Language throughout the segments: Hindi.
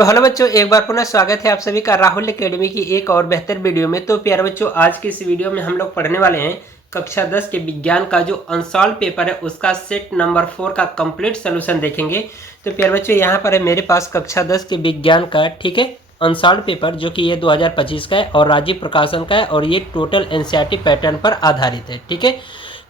तो हेलो बच्चों, एक बार पुनः स्वागत है आप सभी का राहुल एकेडमी की एक और बेहतर वीडियो में। तो प्यारे बच्चों, आज की इस वीडियो में हम लोग पढ़ने वाले हैं कक्षा 10 के विज्ञान का जो अनसॉल्व पेपर है उसका सेट नंबर 4 का कंप्लीट सोल्यूशन देखेंगे। तो प्यारे बच्चों, यहाँ पर है मेरे पास कक्षा 10 के विज्ञान का, ठीक है, अनसॉल्व पेपर, जो कि ये 2025 का है और राजीव प्रकाशन का है और ये टोटल एनसीईआरटी पैटर्न पर आधारित है। ठीक है,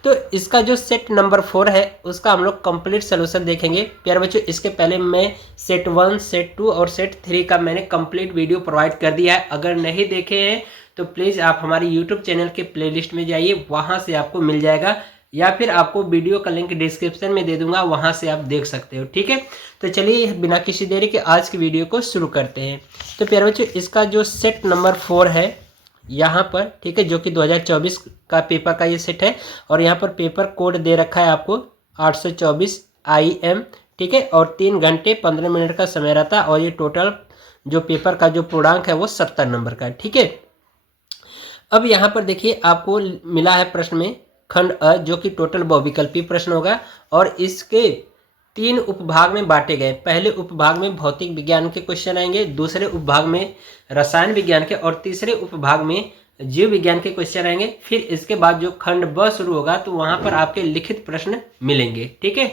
तो इसका जो सेट नंबर 4 है उसका हम लोग कंप्लीट सोल्यूशन देखेंगे। प्यारे बच्चों, इसके पहले मैं सेट 1, सेट 2 और सेट 3 का मैंने कंप्लीट वीडियो प्रोवाइड कर दिया है। अगर नहीं देखे हैं तो प्लीज़ आप हमारे यूट्यूब चैनल के प्लेलिस्ट में जाइए, वहाँ से आपको मिल जाएगा, या फिर आपको वीडियो का लिंक डिस्क्रिप्शन में दे दूंगा, वहाँ से आप देख सकते हो। ठीक है, तो चलिए बिना किसी देरी के आज की वीडियो को शुरू करते हैं। तो प्यारे बच्चों, इसका जो सेट नंबर 4 है यहाँ पर, ठीक है, जो कि 2024 का पेपर का ये सेट है और यहाँ पर पेपर कोड दे रखा है आपको 824 IM, ठीक है, और 3 घंटे 15 मिनट का समय रहता है और ये टोटल जो पेपर का जो पूर्णांक है वो 70 नंबर का है। ठीक है, अब यहाँ पर देखिए आपको मिला है प्रश्न में खंड अ, जो कि टोटल बहुविकल्पी प्रश्न होगा और इसके 3 उपभाग में बांटे गए। पहले उपभाग में भौतिक विज्ञान के क्वेश्चन आएंगे, दूसरे उपभाग में रसायन विज्ञान के और तीसरे उपभाग में जीव विज्ञान के क्वेश्चन आएंगे। फिर इसके बाद जो खंड ब शुरू होगा तो वहां पर आपके लिखित प्रश्न मिलेंगे। ठीक है,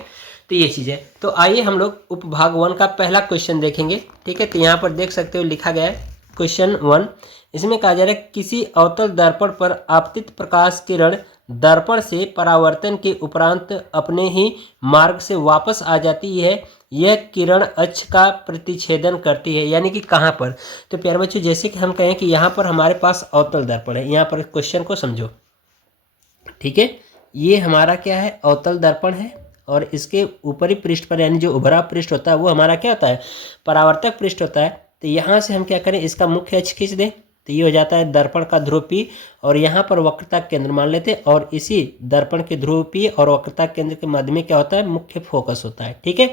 तो ये चीज़ है। तो आइए हम लोग उपभाग 1 का पहला क्वेश्चन देखेंगे। ठीक है, तो यहाँ पर देख सकते हो लिखा गया है क्वेश्चन 1। इसमें कहा जा रहा है किसी अवतल दर्पण पर आपतित प्रकाश किरण दर्पण से परावर्तन के उपरांत अपने ही मार्ग से वापस आ जाती है। यह किरण अक्ष का प्रतिच्छेदन करती है, यानी कि कहाँ पर। तो प्यारे बच्चों, जैसे कि हम कहें कि यहाँ पर हमारे पास अवतल दर्पण है, यहाँ पर क्वेश्चन को समझो। ठीक है, ये हमारा क्या है, अवतल दर्पण है और इसके ऊपरी पृष्ठ पर यानी जो उभरा पृष्ठ होता है वो हमारा क्या होता है, परावर्तक पृष्ठ होता है। तो यहाँ से हम क्या करें, इसका मुख्य अक्ष खींच दें तो ये हो जाता है दर्पण का ध्रुव P और यहाँ पर वक्रता केंद्र मान लेते हैं और इसी दर्पण के ध्रुव P और वक्रता केंद्र के मध्य में क्या होता है, मुख्य फोकस होता है। ठीक है,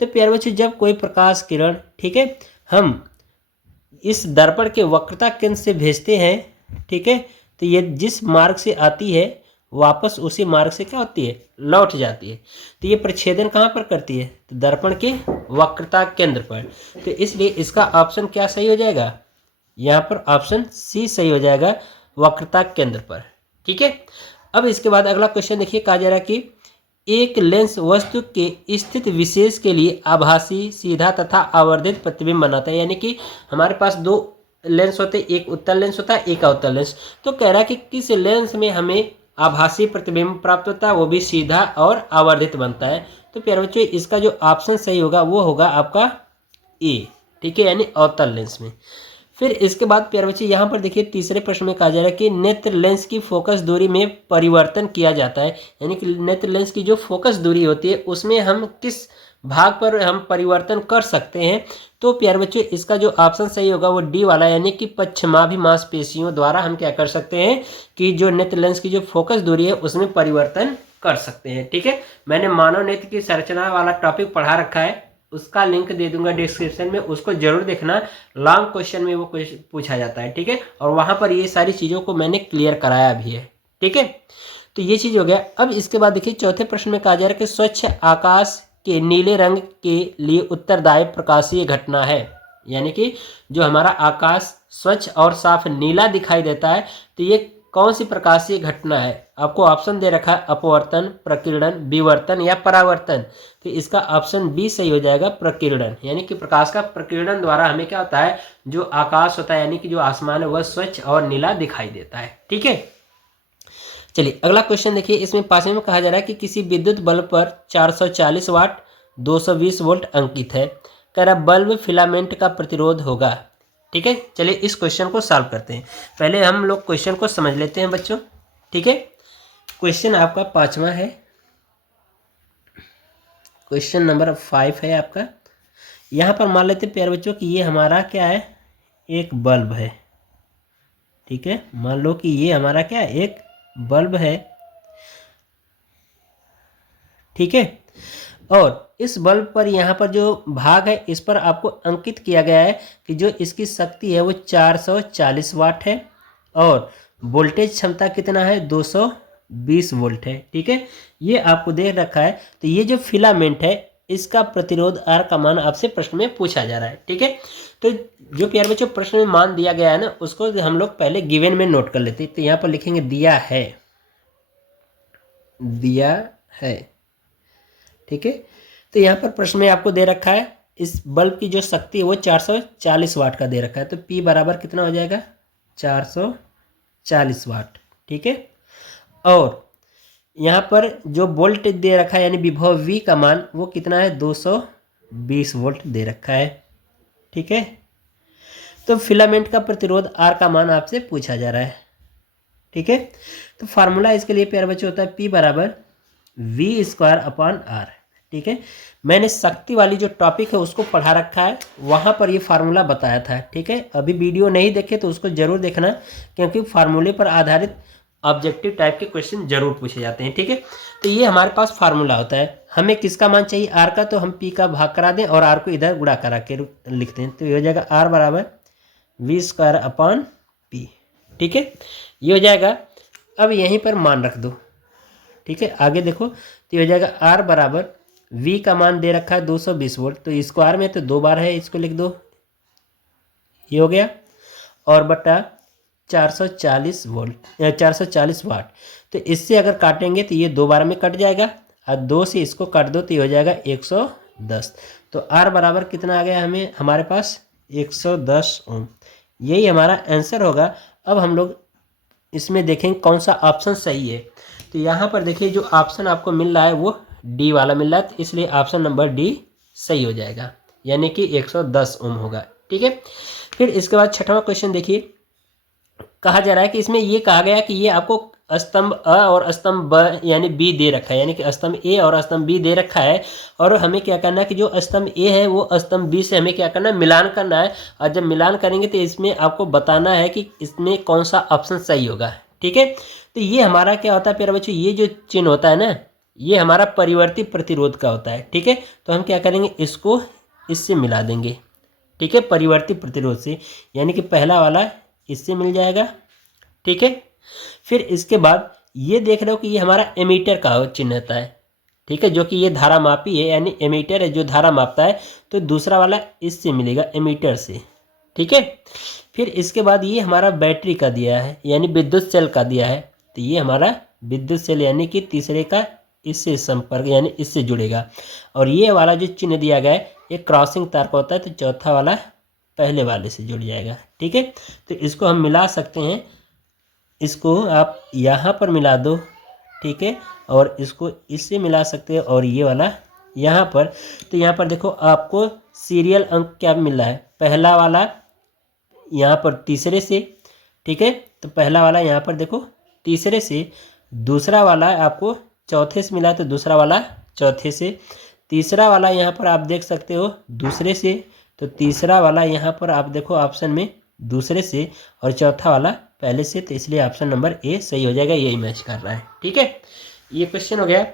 तो प्यारे बच्चों, जब कोई प्रकाश किरण, ठीक है, हम इस दर्पण के वक्रता केंद्र से भेजते हैं, ठीक है, तो ये जिस मार्ग से आती है वापस उसी मार्ग से क्या होती है, लौट जाती है। तो ये प्रच्छेदन कहाँ पर करती है, तो दर्पण के वक्रता केंद्र पर। तो इसलिए इसका ऑप्शन क्या सही हो जाएगा, यहाँ पर ऑप्शन सी सही हो जाएगा, वक्रता केंद्र पर। ठीक है, अब इसके बाद अगला क्वेश्चन देखिए, कहा जा रहा है कि एक लेंस वस्तु के स्थित विशेष के लिए आभासी, सीधा तथा आवर्धित प्रतिबिंब बनाता है। यानी कि हमारे पास 2 लेंस होते हैं, एक उत्तल लेंस होता है, एक अवतल लेंस। तो कह रहा है कि किस लेंस में हमें आभासी प्रतिबिंब प्राप्त होता है, वो भी सीधा और आवर्धित बनता है। तो प्यारे बच्चों, इसका जो ऑप्शन सही होगा वो होगा आपका ए। ठीक है, यानी अवतल लेंस में। फिर इसके बाद प्यारे बच्चे, यहाँ पर देखिए तीसरे प्रश्न में कहा जा रहा है कि नेत्र लेंस की फोकस दूरी में परिवर्तन किया जाता है। यानी कि नेत्र लेंस की जो फोकस दूरी होती है उसमें हम किस भाग पर हम परिवर्तन कर सकते हैं। तो प्यारे बच्चों, इसका जो ऑप्शन सही होगा वो डी वाला, यानी कि पश्चिमाभि मांसपेशियों द्वारा हम क्या कर सकते हैं कि जो नेत्र लेंस की जो फोकस दूरी है उसमें परिवर्तन कर सकते हैं। ठीक है, मैंने मानव नेत्र की संरचना वाला टॉपिक पढ़ा रखा है, उसका लिंक दे दूंगा डिस्क्रिप्शन में, उसको जरूर देखना। लॉन्ग क्वेश्चन में वो क्वेश्चन पूछा जाता है। ठीक है, और वहां पर ये सारी चीज़ों को मैंने क्लियर कराया भी है। ठीक है, तो ये चीज़ हो गया। अब इसके बाद देखिए चौथे प्रश्न में कहा जा रहा है कि स्वच्छ आकाश के नीले रंग के लिए उत्तरदायी प्रकाशीय घटना है। यानी कि जो हमारा आकाश स्वच्छ और साफ नीला दिखाई देता है तो ये कौन सी प्रकाशीय घटना है। आपको ऑप्शन दे रखा है अपवर्तन, प्रकीर्णन, विवर्तन या परावर्तन। तो इसका ऑप्शन बी सही हो जाएगा, प्रकीर्णन। यानी कि प्रकाश का प्रकीर्णन द्वारा हमें क्या होता है, जो आकाश होता है यानी कि जो आसमान है वह स्वच्छ और नीला दिखाई देता है। ठीक है, चलिए अगला क्वेश्चन देखिए। इसमें 5वें में कहा जा रहा है कि किसी विद्युत बल्ब पर 440 वाट 220 वोल्ट अंकित है। कह रहा बल्ब फिलामेंट का प्रतिरोध होगा। ठीक है, चलिए इस क्वेश्चन को सॉल्व करते हैं। पहले हम लोग क्वेश्चन को समझ लेते हैं बच्चों। ठीक है, क्वेश्चन आपका 5वां है, क्वेश्चन नंबर 5 है आपका। यहाँ पर मान लेते हैं प्यारे बच्चों कि ये हमारा क्या है, एक बल्ब है। ठीक है, मान लो कि ये हमारा क्या है, एक बल्ब है। ठीक है, और इस बल्ब पर यहाँ पर जो भाग है इस पर आपको अंकित किया गया है कि जो इसकी शक्ति है वो 440 वाट है और वोल्टेज क्षमता कितना है, 220 वोल्ट है। ठीक है, ये आपको दे रखा है। तो ये जो फिलामेंट है इसका प्रतिरोध R का मान आपसे प्रश्न में पूछा जा रहा है। ठीक है, तो जो प्यारे बच्चों प्रश्न में मान दिया गया है ना, उसको हम लोग पहले गिवन में नोट कर लेते हैं। तो यहाँ पर लिखेंगे दिया है, दिया है। ठीक है, तो यहाँ पर प्रश्न में आपको दे रखा है इस बल्ब की जो शक्ति है वो 440 वाट का दे रखा है। तो P बराबर कितना हो जाएगा, 440 वाट। ठीक है, और यहाँ पर जो वोल्टेज दे रखा है यानी विभव V का मान वो कितना है, 220 वोल्ट दे रखा है। ठीक है, तो फिलामेंट का प्रतिरोध R का मान आपसे पूछा जा रहा है। ठीक है, तो फार्मूला इसके लिए प्यारे बच्चे होता है P बराबर V²/R। ठीक है, मैंने शक्ति वाली जो टॉपिक है उसको पढ़ा रखा है, वहाँ पर ये फार्मूला बताया था। ठीक है, अभी वीडियो नहीं देखे तो उसको जरूर देखना, क्योंकि फार्मूले पर आधारित ऑब्जेक्टिव टाइप के क्वेश्चन जरूर पूछे जाते हैं। ठीक है, तो ये हमारे पास फार्मूला होता है। हमें किसका मान चाहिए, R का, तो हम P का भाग करा दें और R को इधर गुणा करा के लिखते हैं। तो ये हो जाएगा R बराबर V²/P। ठीक है, ये हो जाएगा। अब यहीं पर मान रख दो। ठीक है, आगे देखो, तो ये हो जाएगा R बराबर V का मान दे रखा है 220 वोल्ट, तो स्क्वायर में तो 2 बार है, इसको लिख दो, ये हो गया, और बटा 440 वोल्ट 440 वाट। तो इससे अगर काटेंगे तो ये 2 बार में कट जाएगा, और 2 से इसको काट दो तो ये हो जाएगा 110। तो R बराबर कितना आ गया हमें, हमारे पास 110 ओम। यही हमारा आंसर होगा। अब हम लोग इसमें देखेंगे कौन सा ऑप्शन सही है। तो यहाँ पर देखिए जो ऑप्शन आपको मिल रहा है वो डी वाला मिल रहा है, तो इसलिए ऑप्शन नंबर डी सही हो जाएगा, यानी कि 110 ओम होगा। ठीक है, फिर इसके बाद छठवां क्वेश्चन देखिए, कहा जा रहा है कि इसमें ये कहा गया कि ये आपको स्तंभ अ और स्तंभ ब यानी बी दे रखा है, यानी कि स्तंभ ए और स्तंभ बी दे रखा है, और हमें क्या करना है कि जो स्तंभ ए है वो स्तंभ बी से हमें क्या करना है, मिलान करना है। और जब मिलान करेंगे तो इसमें आपको बताना है कि इसमें कौन सा ऑप्शन सही होगा। ठीक है, तो ये हमारा क्या होता है प्यारे बच्चों, ये जो चिन्ह होता है ना, ये हमारा परिवर्ती प्रतिरोध का होता है। ठीक है, तो हम क्या करेंगे, इसको इससे मिला देंगे। ठीक है, परिवर्ती प्रतिरोध से, यानी कि पहला वाला इससे मिल जाएगा। ठीक है, फिर इसके बाद ये देख रहे हो कि ये हमारा एमीटर का चिन्ह होता है। ठीक है, जो कि ये धारा मापी है, यानी एमीटर है जो धारा मापता है, तो दूसरा वाला इससे मिलेगा, एमीटर से। ठीक है, फिर इसके बाद ये हमारा बैटरी का दिया है, यानी विद्युत सेल का दिया है, तो ये हमारा विद्युत सेल, यानी कि तीसरे का इससे संपर्क, यानी इससे जुड़ेगा। और ये वाला जो चिन्ह दिया गया है ये क्रॉसिंग तार का होता है, तो चौथा वाला पहले वाले से जुड़ जाएगा। ठीक है, तो इसको हम मिला सकते हैं, इसको आप यहाँ पर मिला दो। ठीक है, और इसको इससे मिला सकते हैं, और ये वाला यहाँ पर। तो यहाँ पर देखो आपको सीरियल अंक क्या मिल रहा है, पहला वाला यहाँ पर तीसरे से। ठीक है, तो पहला वाला यहाँ पर देखो तीसरे से, दूसरा वाला आपको चौथे से मिला, तो दूसरा वाला चौथे से, तीसरा वाला यहाँ पर आप देख सकते हो दूसरे से, तो तीसरा वाला यहाँ पर आप देखो ऑप्शन में दूसरे से, और चौथा वाला पहले से, तो इसलिए ऑप्शन नंबर ए सही हो जाएगा, यही मैच कर रहा है। ठीक है, ये क्वेश्चन हो गया।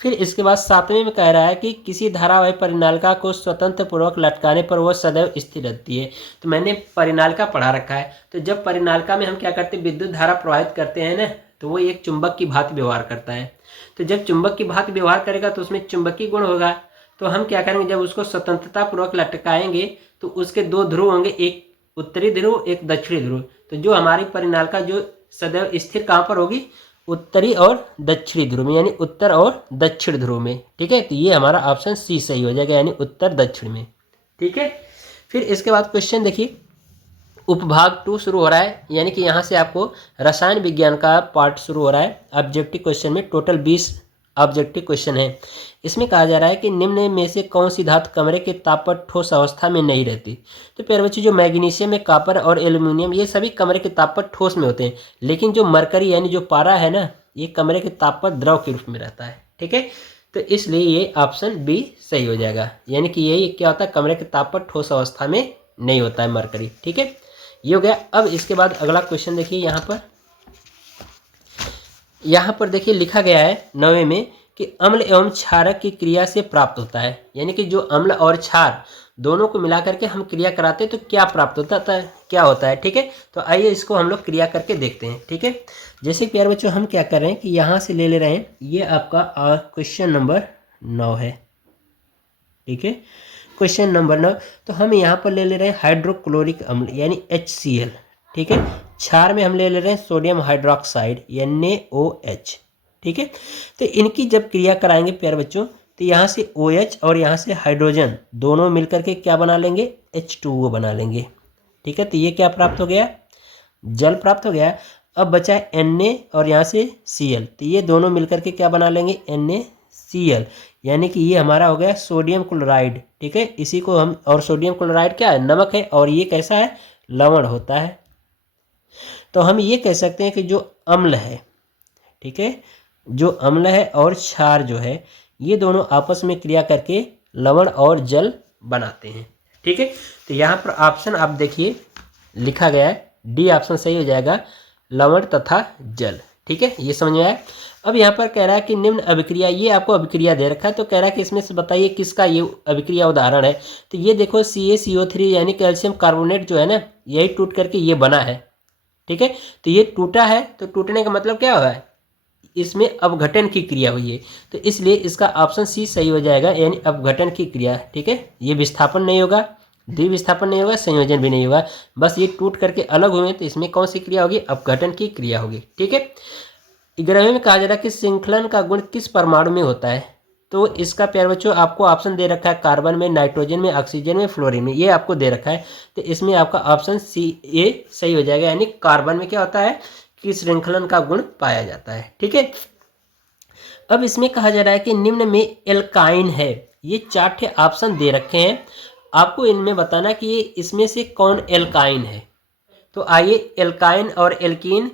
फिर इसके बाद सातवें में कह रहा है कि किसी धारावाही परिनालिका को स्वतंत्र पूर्वक लटकाने पर वह सदैव स्थिर रहती है। तो मैंने परिनालिका पढ़ा रखा है, तो जब परिनालिका में हम क्या करते हैं, विद्युत धारा प्रवाहित करते हैं ना, तो वो एक चुंबक की भांति व्यवहार करता है। तो जब चुंबक की भांति व्यवहार करेगा तो उसमें चुंबकीय गुण होगा। तो हम क्या करेंगे, जब उसको स्वतंत्रता पूर्वक लटकाएंगे तो उसके 2 ध्रुव होंगे, एक उत्तरी ध्रुव, एक दक्षिणी ध्रुव। तो जो हमारी परिनालिका जो सदैव स्थिर कहाँ पर होगी, उत्तरी और दक्षिणी ध्रुव में, यानी उत्तर और दक्षिण ध्रुव में। ठीक है, तो ये हमारा ऑप्शन सी सही हो जाएगा, यानी उत्तर दक्षिण में। ठीक है, फिर इसके बाद क्वेश्चन देखिए, उपभाग 2 शुरू हो रहा है, यानी कि यहाँ से आपको रसायन विज्ञान का पार्ट शुरू हो रहा है। ऑब्जेक्टिव क्वेश्चन में टोटल 20 ऑब्जेक्टिव क्वेश्चन है। इसमें कहा जा रहा है कि निम्न में से कौन सी धातु कमरे के ताप पर ठोस अवस्था में नहीं रहती। तो प्यारे बच्चों, जो मैग्नीशियम है, कॉपर और एल्यूमिनियम, ये सभी कमरे के ताप पर ठोस में होते हैं, लेकिन जो मरकरी यानी जो पारा है ना, ये कमरे के ताप पर द्रव के रूप में रहता है। ठीक है, तो इसलिए ये ऑप्शन बी सही हो जाएगा, यानी कि यही क्या होता है, कमरे के ताप पर ठोस अवस्था में नहीं होता है मरकरी। ठीक है, ये हो गया। अब इसके बाद अगला क्वेश्चन देखिए, यहाँ पर देखिए लिखा गया है 9वें में कि अम्ल एवं क्षारक की क्रिया से प्राप्त होता है, यानी कि जो अम्ल और क्षार दोनों को मिला करके हम क्रिया कराते हैं तो क्या प्राप्त होता है, क्या होता है। ठीक है, तो आइए इसको हम लोग क्रिया करके देखते हैं। ठीक है, जैसे प्यारे बच्चों हम क्या कर रहे हैं कि यहाँ से ले रहे हैं, ये आपका क्वेश्चन नंबर 9 है। ठीक है। क्वेश्चन नंबर 9, तो हम यहाँ पर ले रहे हैं हाइड्रोक्लोरिक अम्ल यानी HCl, ठीक है। क्षार में हम ले रहे हैं सोडियम हाइड्रोक्साइड NaOH, ठीक है। तो इनकी जब क्रिया कराएंगे प्यारे बच्चों, तो यहाँ से OH और यहाँ से हाइड्रोजन दोनों मिलकर के क्या बना लेंगे, H2O बना लेंगे, ठीक है। तो ये क्या प्राप्त हो गया, जल प्राप्त हो गया। अब बचा है Na और यहाँ से Cl, तो ये दोनों मिलकर के क्या बना लेंगे, NaCl, यानी कि ये हमारा हो गया सोडियम क्लोराइड, ठीक है। इसी को हम, और सोडियम क्लोराइड क्या है, नमक है, और ये कैसा है, लवण होता है। तो हम ये कह सकते हैं कि जो अम्ल है, ठीक है, जो अम्ल है और क्षार जो है, ये दोनों आपस में क्रिया करके लवण और जल बनाते हैं, ठीक है। तो यहाँ पर ऑप्शन आप देखिए लिखा गया है, डी ऑप्शन सही हो जाएगा, लवण तथा जल, ठीक है। ये समझ में आया। अब यहाँ पर कह रहा है कि निम्न अभिक्रिया, ये आपको अभिक्रिया दे रखा है, तो कह रहा है कि इसमें से बताइए किसका ये अभिक्रिया उदाहरण है। तो ये देखो CaCO3 यानी कैल्शियम कार्बोनेट जो है ना, यही टूट करके ये बना है, ठीक है। तो ये टूटा है, तो टूटने का मतलब क्या हुआ है, इसमें अपघटन की क्रिया हुई है, तो इसलिए इसका ऑप्शन सी सही हो जाएगा, यानी अपघटन की क्रिया, ठीक है। ये विस्थापन नहीं होगा, द्विविस्थापन नहीं होगा, संयोजन भी नहीं होगा, बस ये टूट करके अलग हुए, तो इसमें कौन सी क्रिया होगी, अपघटन की क्रिया होगी, ठीक है। 11वें में कहा जा रहा है कि श्रृंखलन का गुण किस परमाणु में होता है। तो इसका प्यारे बच्चों आपको ऑप्शन दे रखा है, कार्बन में, नाइट्रोजन में, ऑक्सीजन में, फ्लोरीन में, ये आपको दे रखा है। तो इसमें आपका ऑप्शन A सही हो जाएगा, यानी कार्बन में क्या होता है कि श्रृंखलन का गुण पाया जाता है, ठीक है। अब इसमें कहा जा रहा है कि निम्न में एल्काइन है, ये 4 ऑप्शन दे रखे हैं, आपको इनमें बताना कि ये इसमें से कौन एल्काइन है। तो आइए एल्काइन और एल्कीन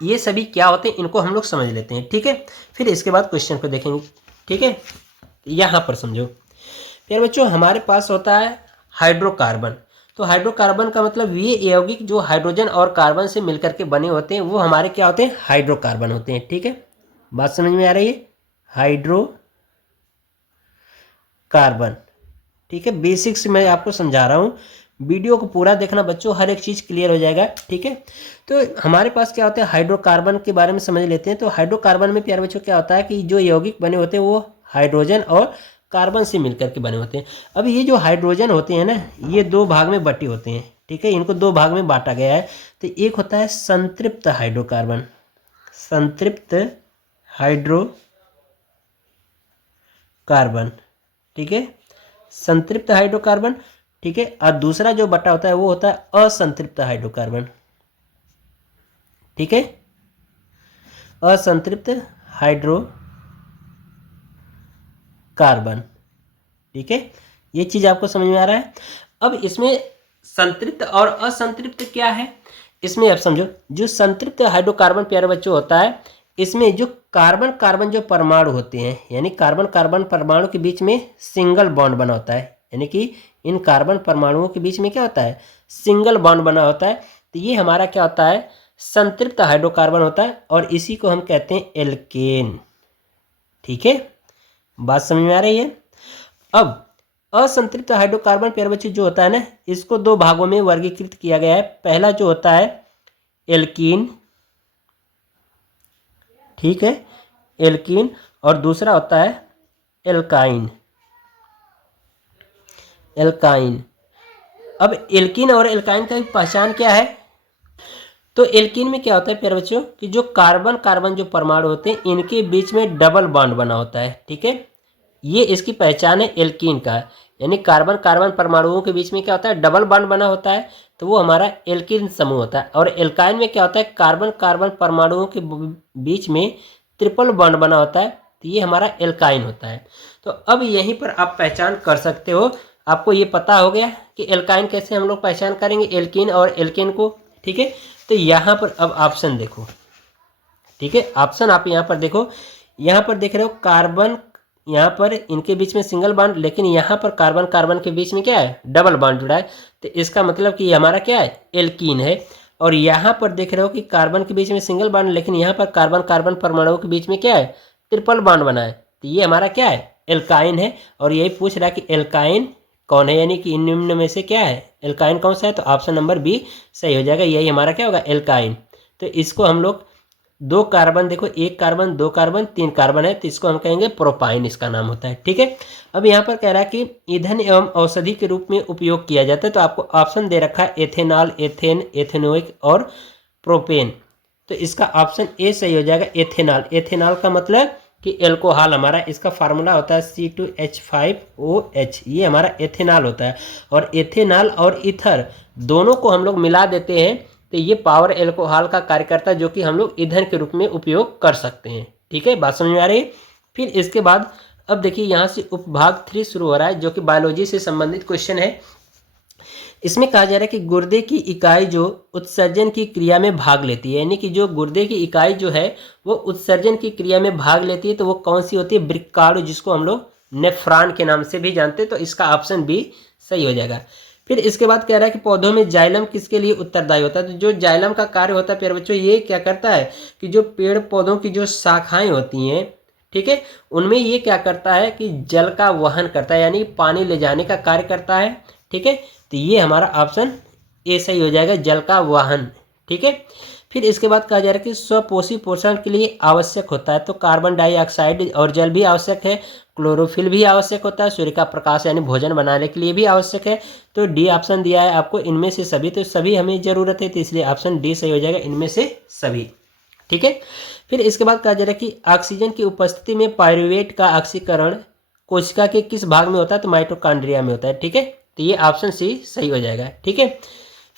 ये सभी क्या होते हैं, इनको हम लोग समझ लेते हैं, ठीक है। फिर इसके बाद क्वेश्चन को देखेंगे, ठीक है। यहाँ पर समझो फिर बच्चों, हमारे पास होता है हाइड्रोकार्बन। तो हाइड्रोकार्बन का मतलब ये यौगिक जो हाइड्रोजन और कार्बन से मिलकर के बने होते हैं, वो हमारे क्या होते हैं, हाइड्रोकार्बन होते हैं, ठीक है। बात समझ में आ रही है, हाइड्रोकार्बन, ठीक है। बेसिक्स मैं आपको समझा रहा हूँ, वीडियो को पूरा देखना बच्चों, हर एक चीज़ क्लियर हो जाएगा, ठीक है। तो हमारे पास क्या होता है, हाइड्रोकार्बन के बारे में समझ लेते हैं। तो हाइड्रोकार्बन में प्यारे बच्चों क्या होता है कि जो यौगिक बने होते हैं वो हाइड्रोजन और कार्बन से मिलकर के बने होते हैं। अब ये जो हाइड्रोजन होते हैं ना, ये 2 भाग में बटे होते हैं, ठीक है, इनको 2 भाग में बांटा गया है। तो एक होता है संतृप्त हाइड्रोकार्बन, संतृप्त हाइड्रोकार्बन, ठीक है, संतृप्त हाइड्रोकार्बन, ठीक है। और दूसरा जो बटा होता है वो होता है असंतृप्त हाइड्रोकार्बन, ठीक है, असंतृप्त हाइड्रोकार्बन, ठीक है। ये चीज आपको समझ में आ रहा है। अब इसमें संतृप्त और असंतृप्त क्या है, इसमें आप समझो, जो संतृप्त हाइड्रोकार्बन प्यारे बच्चों होता है, इसमें जो कार्बन कार्बन जो परमाणु होते हैं, यानी कार्बन कार्बन परमाणु के बीच में सिंगल बॉन्ड बना होता है, यानी कि इन कार्बन परमाणुओं के बीच में क्या होता है, सिंगल बॉन्ड बना होता है। तो ये हमारा क्या होता है, संतृप्त हाइड्रोकार्बन होता है, और इसी को हम कहते हैं एल्केन, ठीक है। बात समझ में आ रही है। अब असंतृप्त हाइड्रोकार्बन प्यारे बच्चों जो होता है ना, इसको 2 भागों में वर्गीकृत किया गया है। पहला जो होता है एल्कीन, ठीक है, एल्कीन, और दूसरा होता है एल्काइन, एल्काइन। अब एल्कीन और एल्काइन का पहचान क्या है, तो एल्कीन में क्या होता है प्यारे बच्चों कि जो कार्बन कार्बन जो परमाणु होते हैं, इनके बीच में डबल बॉन्ड बना होता है, ठीक है। ये इसकी पहचान है एल्कीन का, यानी कार्बन कार्बन परमाणुओं के बीच में क्या होता है, डबल बॉन्ड बना होता है, तो वो हमारा एल्कीन समूह होता है। और एल्काइन में क्या होता है, कार्बन कार्बन परमाणुओं के बीच में ट्रिपल बॉन्ड बना होता है, तो ये हमारा एल्काइन होता है। तो अब यहीं पर आप पहचान कर सकते हो, आपको ये पता हो गया कि एल्काइन कैसे हम लोग पहचान करेंगे, एल्कीन और एल्केन को, ठीक है। तो यहाँ पर अब ऑप्शन देखो, ठीक है, ऑप्शन आप यहाँ पर देखो, यहाँ पर देख रहे हो कार्बन, यहाँ पर इनके बीच में सिंगल बॉन्ड, लेकिन यहाँ पर कार्बन कार्बन के बीच में क्या है, डबल बॉन्ड जुड़ा है, तो इसका मतलब कि हमारा क्या है, एल्कीन है। और यहाँ पर देख रहे हो कि कार्बन के बीच में सिंगल बॉन्ड, लेकिन यहाँ पर कार्बन कार्बन परमाणुओं के बीच में क्या है, ट्रिपल बॉन्ड बना है, तो ये हमारा क्या है, एल्काइन है। और यही पूछ रहा है कि एल्काइन कौन है, यानी कि इन निम्न में से क्या है, एल्काइन कौन सा है, तो ऑप्शन नंबर बी सही हो जाएगा, यही हमारा क्या होगा, एल्काइन। तो इसको हम लोग दो कार्बन, देखो एक कार्बन, दो कार्बन, तीन कार्बन है, तो इसको हम कहेंगे प्रोपाइन, इसका नाम होता है। ठीक है, अब यहाँ पर कह रहा है कि ईंधन एवं औषधि के रूप में उपयोग किया जाता है, तो आपको ऑप्शन दे रखा है एथेनॉल, एथेन, एथेनोइक और प्रोपेन। तो इसका ऑप्शन ए सही हो जाएगा, एथेनॉल। एथेनॉल का मतलब कि एल्कोहल हमारा, इसका फार्मूला होता है C2H5OH, ये हमारा एथेनॉल होता है। और एथेनॉल और ईथर दोनों को हम लोग मिला देते हैं तो ये पावर एल्कोहल का कार्य करता है, जो कि हम लोग ईंधन के रूप में उपयोग कर सकते हैं। ठीक है, बात समझ में आ रही है। फिर इसके बाद अब देखिए यहाँ से उपभाग 3 शुरू हो रहा है, जो कि बायोलॉजी से संबंधित क्वेश्चन है। इसमें कहा जा रहा है कि गुर्दे की इकाई जो उत्सर्जन की क्रिया में भाग लेती है, यानी कि जो गुर्दे की इकाई जो है वो उत्सर्जन की क्रिया में भाग लेती है, तो वो कौन सी होती है? वृक्काणु, जिसको हम लोग नेफ्रॉन के नाम से भी जानते हैं। तो इसका ऑप्शन बी सही हो जाएगा। फिर इसके बाद कह रहा है कि पौधों में जाइलम किसके लिए उत्तरदायी होता है? तो जो जाइलम का कार्य होता है प्यारे बच्चों, ये क्या करता है कि जो पेड़ पौधों की जो शाखाएं होती हैं, ठीक है, उनमें ये क्या करता है कि जल का वहन करता है, यानी पानी ले जाने का कार्य करता है। ठीक है, तो ये हमारा ऑप्शन ए सही हो जाएगा, जल का वाहन। ठीक है, फिर इसके बाद कहा जा रहा है कि स्वपोषी पोषण के लिए आवश्यक होता है, तो कार्बन डाइऑक्साइड और जल भी आवश्यक है, क्लोरोफिल भी आवश्यक होता है, सूर्य का प्रकाश यानी भोजन बनाने के लिए भी आवश्यक है। तो डी ऑप्शन दिया है आपको, इनमें से सभी, तो सभी हमें जरूरत है, तो इसलिए ऑप्शन डी सही हो जाएगा, इनमें से सभी। ठीक है, फिर इसके बाद कहा जा रहा है कि ऑक्सीजन की उपस्थिति में पायरुवेट का ऑक्सीकरण कोशिका के किस भाग में होता है? तो माइटोकॉन्ड्रिया में होता है। ठीक है, तो ये ऑप्शन सी सही हो जाएगा। ठीक है,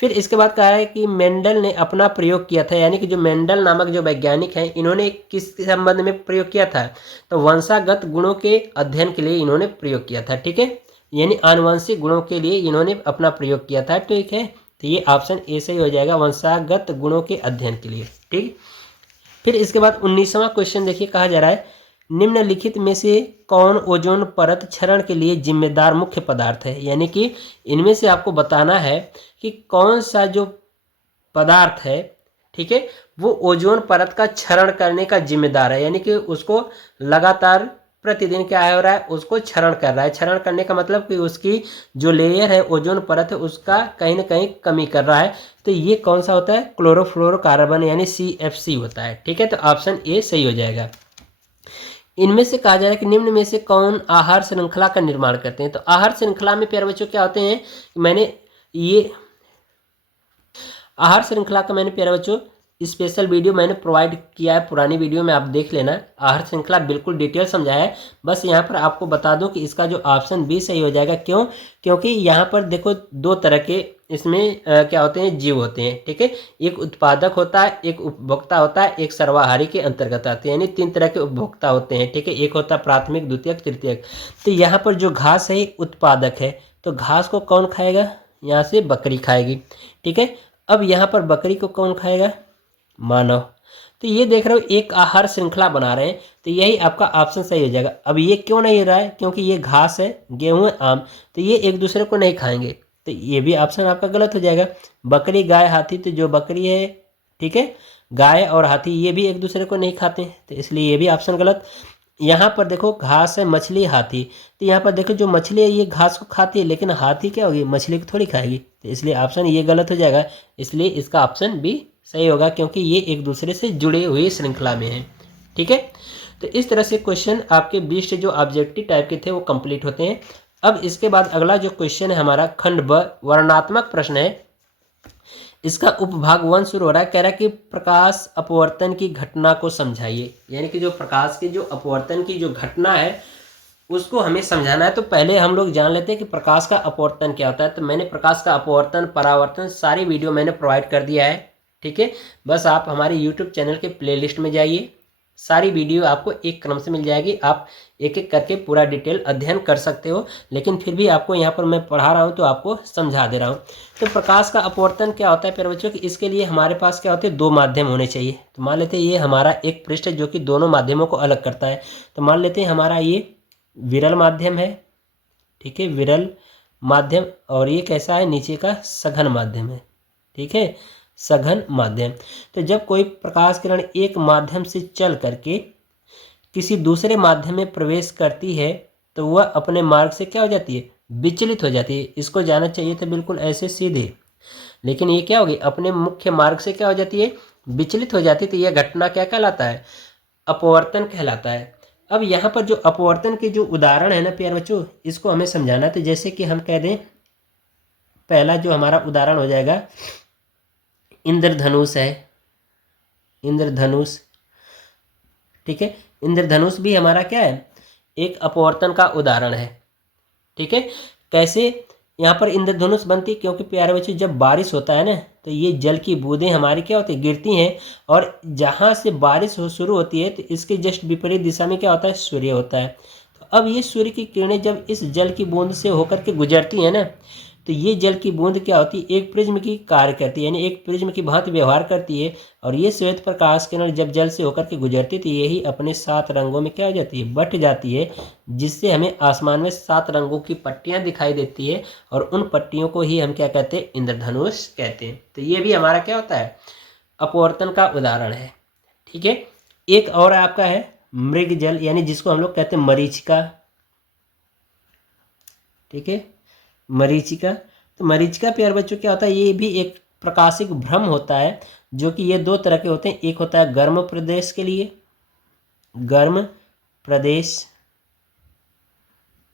फिर इसके बाद कहा है कि मेंडल ने अपना प्रयोग किया था, यानी कि जो मेंडल नामक जो वैज्ञानिक हैं, इन्होंने किस संबंध में प्रयोग किया था? तो वंशागत गुणों के अध्ययन के लिए इन्होंने प्रयोग किया था। ठीक है, यानी आनुवंशिक गुणों के लिए इन्होंने अपना प्रयोग किया था। ठीक है, तो ये ऑप्शन ए सही हो जाएगा, वंशागत गुणों के अध्ययन के लिए। ठीक, फिर इसके बाद 19वां क्वेश्चन देखिए, कहा जा रहा है निम्नलिखित में से कौन ओजोन परत क्षरण के लिए जिम्मेदार मुख्य पदार्थ है? यानी कि इनमें से आपको बताना है कि कौन सा जो पदार्थ है, ठीक है, वो ओजोन परत का क्षरण करने का जिम्मेदार है, यानी कि उसको लगातार प्रतिदिन क्या हो रहा है, उसको क्षरण कर रहा है। क्षरण करने का मतलब कि उसकी जो लेयर है, ओजोन परत है, उसका कहीं ना कहीं कमी कर रहा है। तो ये कौन सा होता है? क्लोरोफ्लोरोकार्बन यानी CFC होता है। ठीक है, तो ऑप्शन ए सही हो जाएगा। इनमें से कहा जा रहा है कि निम्न में से कौन आहार श्रृंखला का निर्माण करते हैं? तो आहार श्रृंखला में प्यारे बच्चों क्या होते हैं, मैंने ये आहार श्रृंखला का मैंने प्यारे बच्चों स्पेशल वीडियो मैंने प्रोवाइड किया है, पुरानी वीडियो में आप देख लेना। आहार श्रृंखला बिल्कुल डिटेल समझाया है, बस यहाँ पर आपको बता दूं कि इसका जो ऑप्शन बी सही हो जाएगा। क्यों? क्योंकि यहाँ पर देखो दो तरह के इसमें क्या होते हैं, जीव होते हैं। ठीक है, एक उत्पादक होता है, एक उपभोक्ता होता है, एक सर्वाहारी के अंतर्गत आते हैं, यानी 3 तरह के उपभोक्ता होते हैं। ठीक है, एक होता है प्राथमिक, द्वितीयक, तृतीयक। तो यहाँ पर जो घास है उत्पादक है, तो घास को कौन खाएगा? यहाँ से बकरी खाएगी। ठीक है, अब यहाँ पर बकरी को कौन खाएगा? मानव। तो ये देख रहे हो एक आहार श्रृंखला बना रहे हैं, तो यही आपका ऑप्शन सही हो जाएगा। अब ये क्यों नहीं हो रहा है? क्योंकि ये घास है, गेहूं है, आम, तो ये एक दूसरे को नहीं खाएंगे, तो ये भी ऑप्शन आपका गलत हो जाएगा। बकरी, गाय, हाथी, तो जो बकरी है, ठीक है, गाय और हाथी ये भी एक दूसरे को नहीं खाते, तो इसलिए ये भी ऑप्शन गलत। यहाँ पर देखो घास है, मछली, हाथी, तो यहाँ पर देखो जो मछली है ये घास को खाती है, लेकिन हाथी क्या होगी? मछली को थोड़ी खाएगी, तो इसलिए ऑप्शन ये गलत हो जाएगा। इसलिए इसका ऑप्शन बी सही होगा, क्योंकि ये एक दूसरे से जुड़े हुए श्रृंखला में है। ठीक है, तो इस तरह से क्वेश्चन आपके 20 जो ऑब्जेक्टिव टाइप के थे वो कंप्लीट होते हैं। अब इसके बाद अगला जो क्वेश्चन है हमारा खंड ब, वर्णनात्मक प्रश्न है। इसका उपभाग 1 शुरू हो रहा है, कह रहा है कि प्रकाश अपवर्तन की घटना को समझाइए, यानी कि जो प्रकाश के जो अपवर्तन की जो घटना है उसको हमें समझाना है। तो पहले हम लोग जान लेते हैं कि प्रकाश का अपवर्तन क्या होता है। तो मैंने प्रकाश का अपवर्तन, परावर्तन सारी वीडियो मैंने प्रोवाइड कर दिया है। ठीक है, बस आप हमारे YouTube चैनल के प्लेलिस्ट में जाइए, सारी वीडियो आपको एक क्रम से मिल जाएगी, आप एक एक करके पूरा डिटेल अध्ययन कर सकते हो। लेकिन फिर भी आपको यहाँ पर मैं पढ़ा रहा हूँ तो आपको समझा दे रहा हूँ। तो प्रकाश का अपवर्तन क्या होता है प्यारे बच्चों कि इसके लिए हमारे पास क्या होते हैं, 2 माध्यम होने चाहिए। तो मान लेते हैं ये हमारा एक पृष्ठ है जो कि दोनों माध्यमों को अलग करता है। तो मान लेते हैं हमारा ये विरल माध्यम है, ठीक है, विरल माध्यम, और ये कैसा है, नीचे का सघन माध्यम है। ठीक है, सघन माध्यम। तो जब कोई प्रकाश किरण एक माध्यम से चल करके किसी दूसरे माध्यम में प्रवेश करती है तो वह अपने मार्ग से क्या हो जाती है, विचलित हो जाती है। इसको जाना चाहिए था बिल्कुल ऐसे सीधे, लेकिन ये क्या होगी, अपने मुख्य मार्ग से क्या हो जाती है, विचलित हो जाती है तो यह घटना क्या कहलाता है? अपवर्तन कहलाता है। अब यहाँ पर जो अपवर्तन के जो उदाहरण है ना प्यारे बच्चों, इसको हमें समझाना है। तो जैसे कि हम कह दें, पहला जो हमारा उदाहरण हो जाएगा इंद्रधनुष है, इंद्रधनुष, ठीक है। इंद्रधनुष भी हमारा क्या है? एक अपवर्तन का उदाहरण है, ठीक है। कैसे यहाँ पर इंद्रधनुष बनती? क्योंकि प्यारे बच्चों जब बारिश होता है ना, तो ये जल की बूंदें हमारी क्या होती है? गिरती हैं, और जहाँ से बारिश शुरू होती है तो इसके जस्ट विपरीत दिशा में क्या होता है? सूर्य होता है। तो अब ये सूर्य की किरणें जब इस जल की बूंद से होकर के गुजरती है ना, तो ये जल की बूंद क्या होती है? एक प्रिज्म की कार्य करती है, यानी एक प्रिज्म की भांति व्यवहार करती है। और ये श्वेत प्रकाश किरण जब जल से होकर के गुजरती है तो यही अपने 7 रंगों में क्या हो जाती है? बट जाती है, जिससे हमें आसमान में 7 रंगों की पट्टियां दिखाई देती है, और उन पट्टियों को ही हम क्या कहते हैं? इंद्रधनुष कहते हैं। तो ये भी हमारा क्या होता है? अपवर्तन का उदाहरण है, ठीक है। एक और आपका है मृग जल, यानी जिसको हम लोग कहते हैं मरीचिका, ठीक है, मरीचिका। तो मरीचिका प्यारे बच्चों क्या होता है? ये भी एक प्रकाशिक भ्रम होता है, जो कि ये 2 तरह के होते हैं। एक होता है गर्म प्रदेश के लिए, गर्म प्रदेश,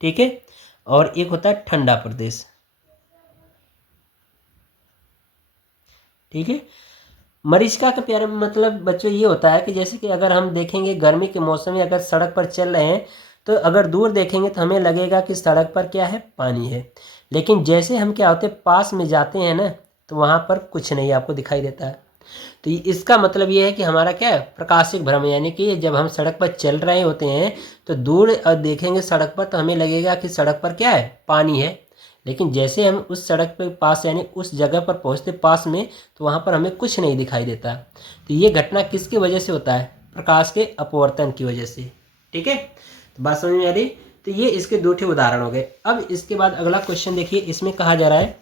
ठीक है, और एक होता है ठंडा प्रदेश, ठीक है। मरीचिका का प्यारे मतलब बच्चों ये होता है कि जैसे कि अगर हम देखेंगे गर्मी के मौसम में अगर सड़क पर चल रहे हैं, तो अगर दूर देखेंगे तो हमें लगेगा कि सड़क पर क्या है? पानी है। लेकिन जैसे हम क्या होते हैं? पास में जाते हैं ना, तो वहाँ पर कुछ नहीं आपको दिखाई देता है। तो इसका मतलब ये है कि हमारा क्या है? प्रकाशिक भ्रम, यानी कि जब हम सड़क पर चल रहे होते हैं तो दूर देखेंगे सड़क पर तो हमें लगेगा कि सड़क पर क्या है? पानी है। लेकिन जैसे हम उस सड़क पे पास, यानी उस जगह पर पहुंचते पास में, तो वहाँ पर हमें कुछ नहीं दिखाई देता। तो ये घटना किसकी वजह से होता है? प्रकाश के अपवर्तन की वजह से, ठीक है। तो बात समझ में आ रही? तो ये इसके 2 उदाहरण हो गए। अब इसके बाद अगला क्वेश्चन देखिए, इसमें कहा जा रहा है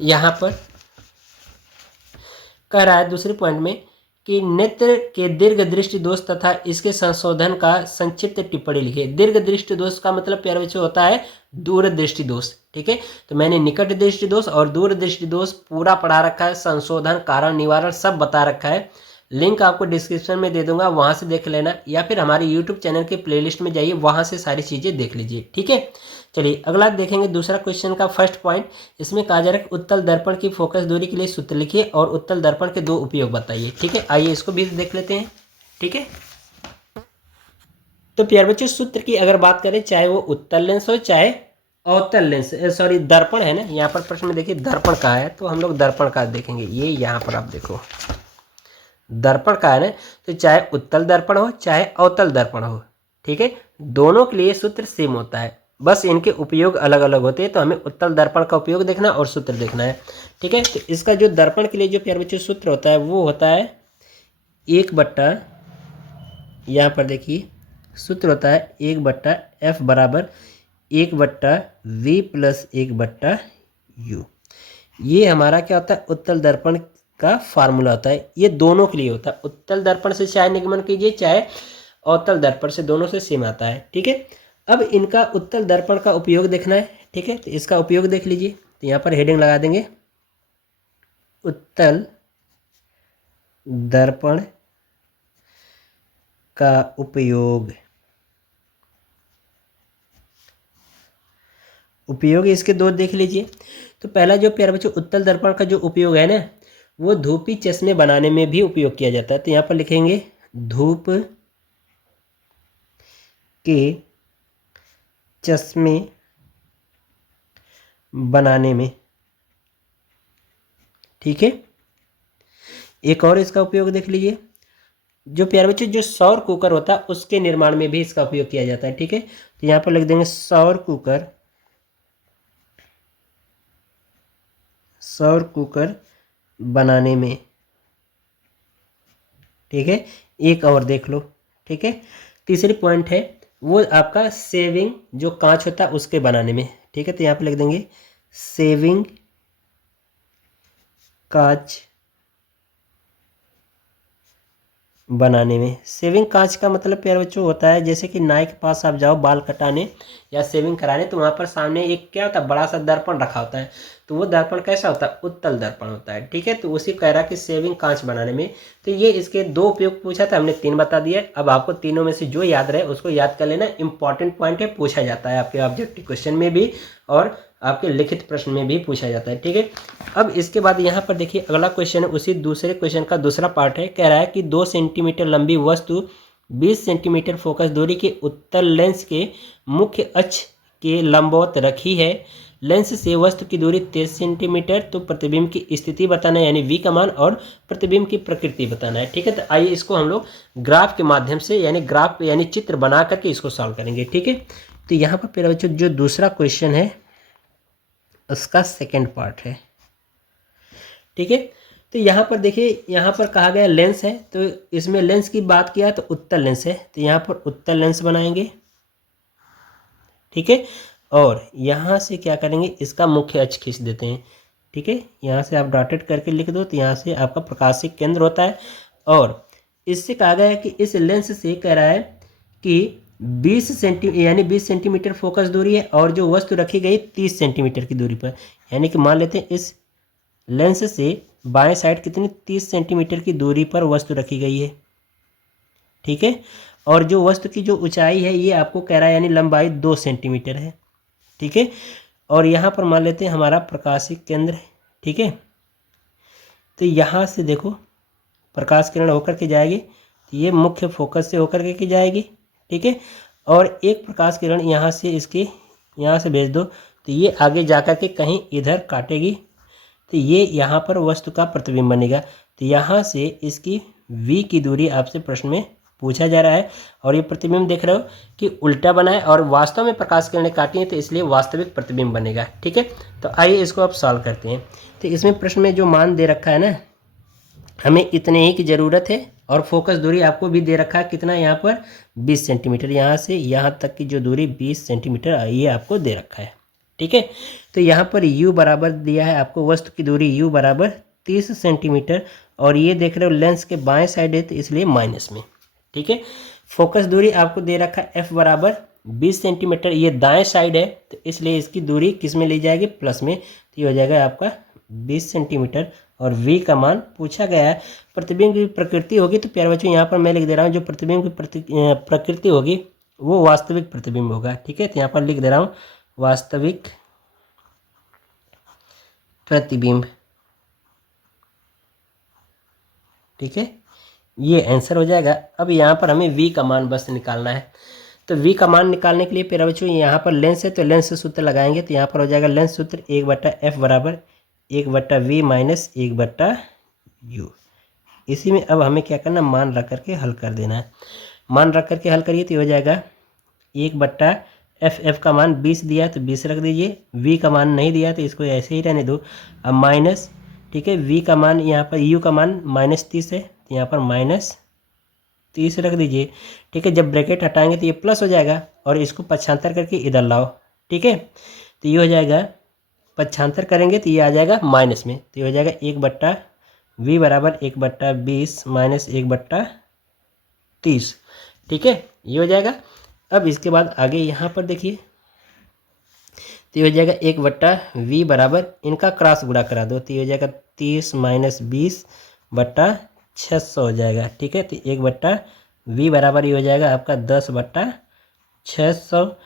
यहाँ पर कह रहा है दूसरे पॉइंट में कि नेत्र के दीर्घ दृष्टि दोष तथा इसके संशोधन का संक्षिप्त टिप्पणी लिखिए। दीर्घ दृष्टि दोष का मतलब प्यारे बच्चों होता है दूर दृष्टि दोष, ठीक है। तो मैंने निकट दृष्टि दोष और दूर दृष्टि दोष पूरा पढ़ा रखा है, संशोधन, कारण, निवारण सब बता रखा है। लिंक आपको डिस्क्रिप्शन में दे दूंगा, वहां से देख लेना, या फिर हमारे यूट्यूब चैनल के प्लेलिस्ट में जाइए, वहां से सारी चीज़ें देख लीजिए, ठीक है। चलिए अगला देखेंगे दूसरा क्वेश्चन का फर्स्ट पॉइंट। इसमें कहा जा रहा है उत्तल दर्पण की फोकस दूरी के लिए सूत्र लिखिए और उत्तल दर्पण के 2 उपयोग बताइए, ठीक है। आइए इसको भी देख लेते हैं, ठीक है। तो प्यारे बच्चों सूत्र की अगर बात करें, चाहे वो उत्तल लेंस हो चाहे अवतल लेंस, सॉरी दर्पण है ना, यहाँ पर प्रश्न में देखिए दर्पण का है, तो हम लोग दर्पण का देखेंगे। ये यहाँ पर आप देखो दर्पण का है ना, तो चाहे उत्तल दर्पण हो चाहे अवतल दर्पण हो, ठीक है, दोनों के लिए सूत्र सेम होता है, बस इनके उपयोग अलग अलग होते हैं। तो हमें उत्तल दर्पण का उपयोग देखना और सूत्र देखना है, ठीक है। तो इसका जो दर्पण के लिए जो प्यारे बच्चों सूत्र होता है वो होता है 1/, यहाँ पर देखिए सूत्र होता है 1/f बराबर 1/v प्लस 1/u। ये हमारा क्या होता है? उत्तल दर्पण का फार्मूला होता है। ये दोनों के लिए होता है, उत्तल दर्पण से चाहे निगमन कीजिए चाहे अवतल दर्पण से, दोनों से सेम आता है, ठीक है। अब इनका उत्तल दर्पण का उपयोग देखना है, ठीक है। तो इसका उपयोग देख लीजिए, तो यहाँ पर हेडिंग लगा देंगे उत्तल दर्पण का उपयोग। उपयोग इसके 2 देख लीजिए। तो पहला जो प्यारे बच्चों उत्तल दर्पण का जो उपयोग है ना, वो धूपी चश्मे बनाने में भी उपयोग किया जाता है। तो यहाँ पर लिखेंगे धूप के चश्मे बनाने में, ठीक है। एक और इसका उपयोग देख लीजिए, जो प्यारे बच्चों जो सौर कुकर होता है उसके निर्माण में भी इसका उपयोग किया जाता है, ठीक है। तो यहाँ पर लिख देंगे सौर कुकर, सौर कुकर बनाने में, ठीक है। एक और देख लो, ठीक है। तीसरी पॉइंट है वो आपका सेविंग जो कांच होता है उसके बनाने में, ठीक है। तो यहाँ पे लिख देंगे सेविंग कांच बनाने में। सेविंग कांच का मतलब प्यारे बच्चों होता है जैसे कि नाई के पास आप जाओ बाल कटाने या सेविंग कराने, तो वहाँ पर सामने एक क्या होता है, बड़ा सा दर्पण रखा होता है। तो वो दर्पण कैसा होता है, उत्तल दर्पण होता है। ठीक है, तो उसी कह रहा कि सेविंग कांच बनाने में। तो ये इसके 2 उपयोग पूछा था, हमने 3 बता दिया। अब आपको तीनों में से जो याद रहे उसको याद कर लेना। इंपॉर्टेंट पॉइंट है, पूछा जाता है आपके ऑब्जेक्टिव क्वेश्चन में भी और आपके लिखित प्रश्न में भी पूछा जाता है। ठीक है, अब इसके बाद यहाँ पर देखिए अगला क्वेश्चन है, उसी दूसरे क्वेश्चन का दूसरा पार्ट है। कह रहा है कि 2 सेंटीमीटर लंबी वस्तु 20 सेंटीमीटर फोकस दूरी के उत्तल लेंस के मुख्य अक्ष के लंबवत रखी है। लेंस से वस्तु की दूरी 23 सेंटीमीटर। तो प्रतिबिंब की स्थिति बताना है यानी वी का मान, और प्रतिबिंब की प्रकृति बताना है। ठीक है, तो आइए इसको हम लोग ग्राफ के माध्यम से यानी ग्राफ यानी चित्र बना करके इसको सॉल्व करेंगे। ठीक है, तो यहाँ पर मेरा बच्चों जो दूसरा क्वेश्चन है उसका सेकेंड पार्ट है। ठीक है, तो यहाँ पर देखिए, यहाँ पर कहा गया लेंस है, तो इसमें लेंस की बात किया तो उत्तल लेंस है, तो यहाँ पर उत्तल लेंस बनाएंगे। ठीक है, और यहाँ से क्या करेंगे, इसका मुख्य अक्ष खींच देते हैं। ठीक है, यहाँ से आप डॉटेड करके लिख दो, तो यहाँ से आपका प्रकाशिक केंद्र होता है। और इससे कहा गया है कि इस लेंस से कह रहा है कि 20 सेंटीमीटर फोकस दूरी है, और जो वस्तु रखी गई 30 सेंटीमीटर की दूरी पर। यानी कि मान लेते हैं इस लेंस से बाएं साइड कितनी 30 सेंटीमीटर की दूरी पर वस्तु रखी गई है। ठीक है, और जो वस्तु की जो ऊंचाई है ये आपको कह रहा है यानी लंबाई 2 सेंटीमीटर है। ठीक है, और यहाँ पर मान लेते हैं हमारा प्रकाशिक केंद्र है। ठीक है, तो यहाँ से देखो प्रकाश किरण होकर के जाएगी, तो ये मुख्य फोकस से होकर के जाएगी। ठीक है, और एक प्रकाश किरण यहाँ से इसके यहाँ से भेज दो, तो ये आगे जाकर के कहीं इधर काटेगी, तो ये यहाँ पर वस्तु का प्रतिबिंब बनेगा। तो यहाँ से इसकी v की दूरी आपसे प्रश्न में पूछा जा रहा है, और ये प्रतिबिंब देख रहे हो कि उल्टा बना है और वास्तव में प्रकाश किरणें काटी हैं, तो इसलिए वास्तविक प्रतिबिंब बनेगा। ठीक है, तो आइए इसको अब सॉल्व करते हैं। तो इसमें प्रश्न में जो मान दे रखा है ना, हमें इतने ही की ज़रूरत है, और फोकस दूरी आपको भी दे रखा है कितना, यहाँ पर 20 सेंटीमीटर, यहाँ से यहाँ तक की जो दूरी 20 सेंटीमीटर ये आपको दे रखा है। ठीक है, तो यहाँ पर u बराबर दिया है आपको, वस्तु की दूरी u बराबर 30 सेंटीमीटर, और ये देख रहे हो लेंस के बाएं साइड है तो इसलिए माइनस में। ठीक है, फोकस दूरी आपको दे रखा है f बराबर 20 सेंटीमीटर, ये दाएं साइड है तो इसलिए इसकी दूरी किस में ली जाएगी, प्लस में। तो ये हो जाएगा आपका 20 सेंटीमीटर, और v का मान पूछा गया है। प्रतिबिंब की प्रकृति होगी, तो प्यारे बच्चों यहाँ पर मैं लिख दे रहा हूँ जो प्रतिबिंब की प्रकृति होगी वो वास्तविक प्रतिबिंब होगा। ठीक है, तो यहाँ पर लिख दे रहा हूँ वास्तविक प्रतिबिंब। ठीक है, ये आंसर हो जाएगा। अब यहाँ पर हमें v का मान बस निकालना है, तो v का मान निकालने के लिए प्यारे बच्चों यहाँ पर लेंस है तो लेंस सूत्र लगाएंगे, तो यहाँ पर हो जाएगा लेंस सूत्र 1/f बराबर 1/v माइनस 1/u। इसी में अब हमें क्या करना, मान रख करके हल कर देना है। मान रख करके हल करिए तो हो जाएगा 1/f का मान 20 दिया तो 20 रख दीजिए, v का मान नहीं दिया तो इसको ऐसे ही रहने दो। अब माइनस, ठीक है, v का मान यहाँ पर u का मान -30 है तो यहाँ पर -30 रख दीजिए। ठीक है, जब ब्रैकेट हटाएंगे तो ये प्लस हो जाएगा, और इसको पक्षांतर करके इधर लाओ। ठीक है, तो ये हो जाएगा, पक्षांतर करेंगे तो ये आ जाएगा माइनस में, तो ये हो जाएगा 1/v बराबर 1/20 माइनस 1/30। ठीक है, ये हो जाएगा। अब इसके बाद आगे यहाँ पर देखिए, तो ये हो जाएगा 1/v बराबर, इनका क्रॉस गुणा करा दो, तो ये हो जाएगा 30 माइनस 20/600 हो जाएगा। ठीक है, तो 1/v बराबर ये हो जाएगा आपका 10/600।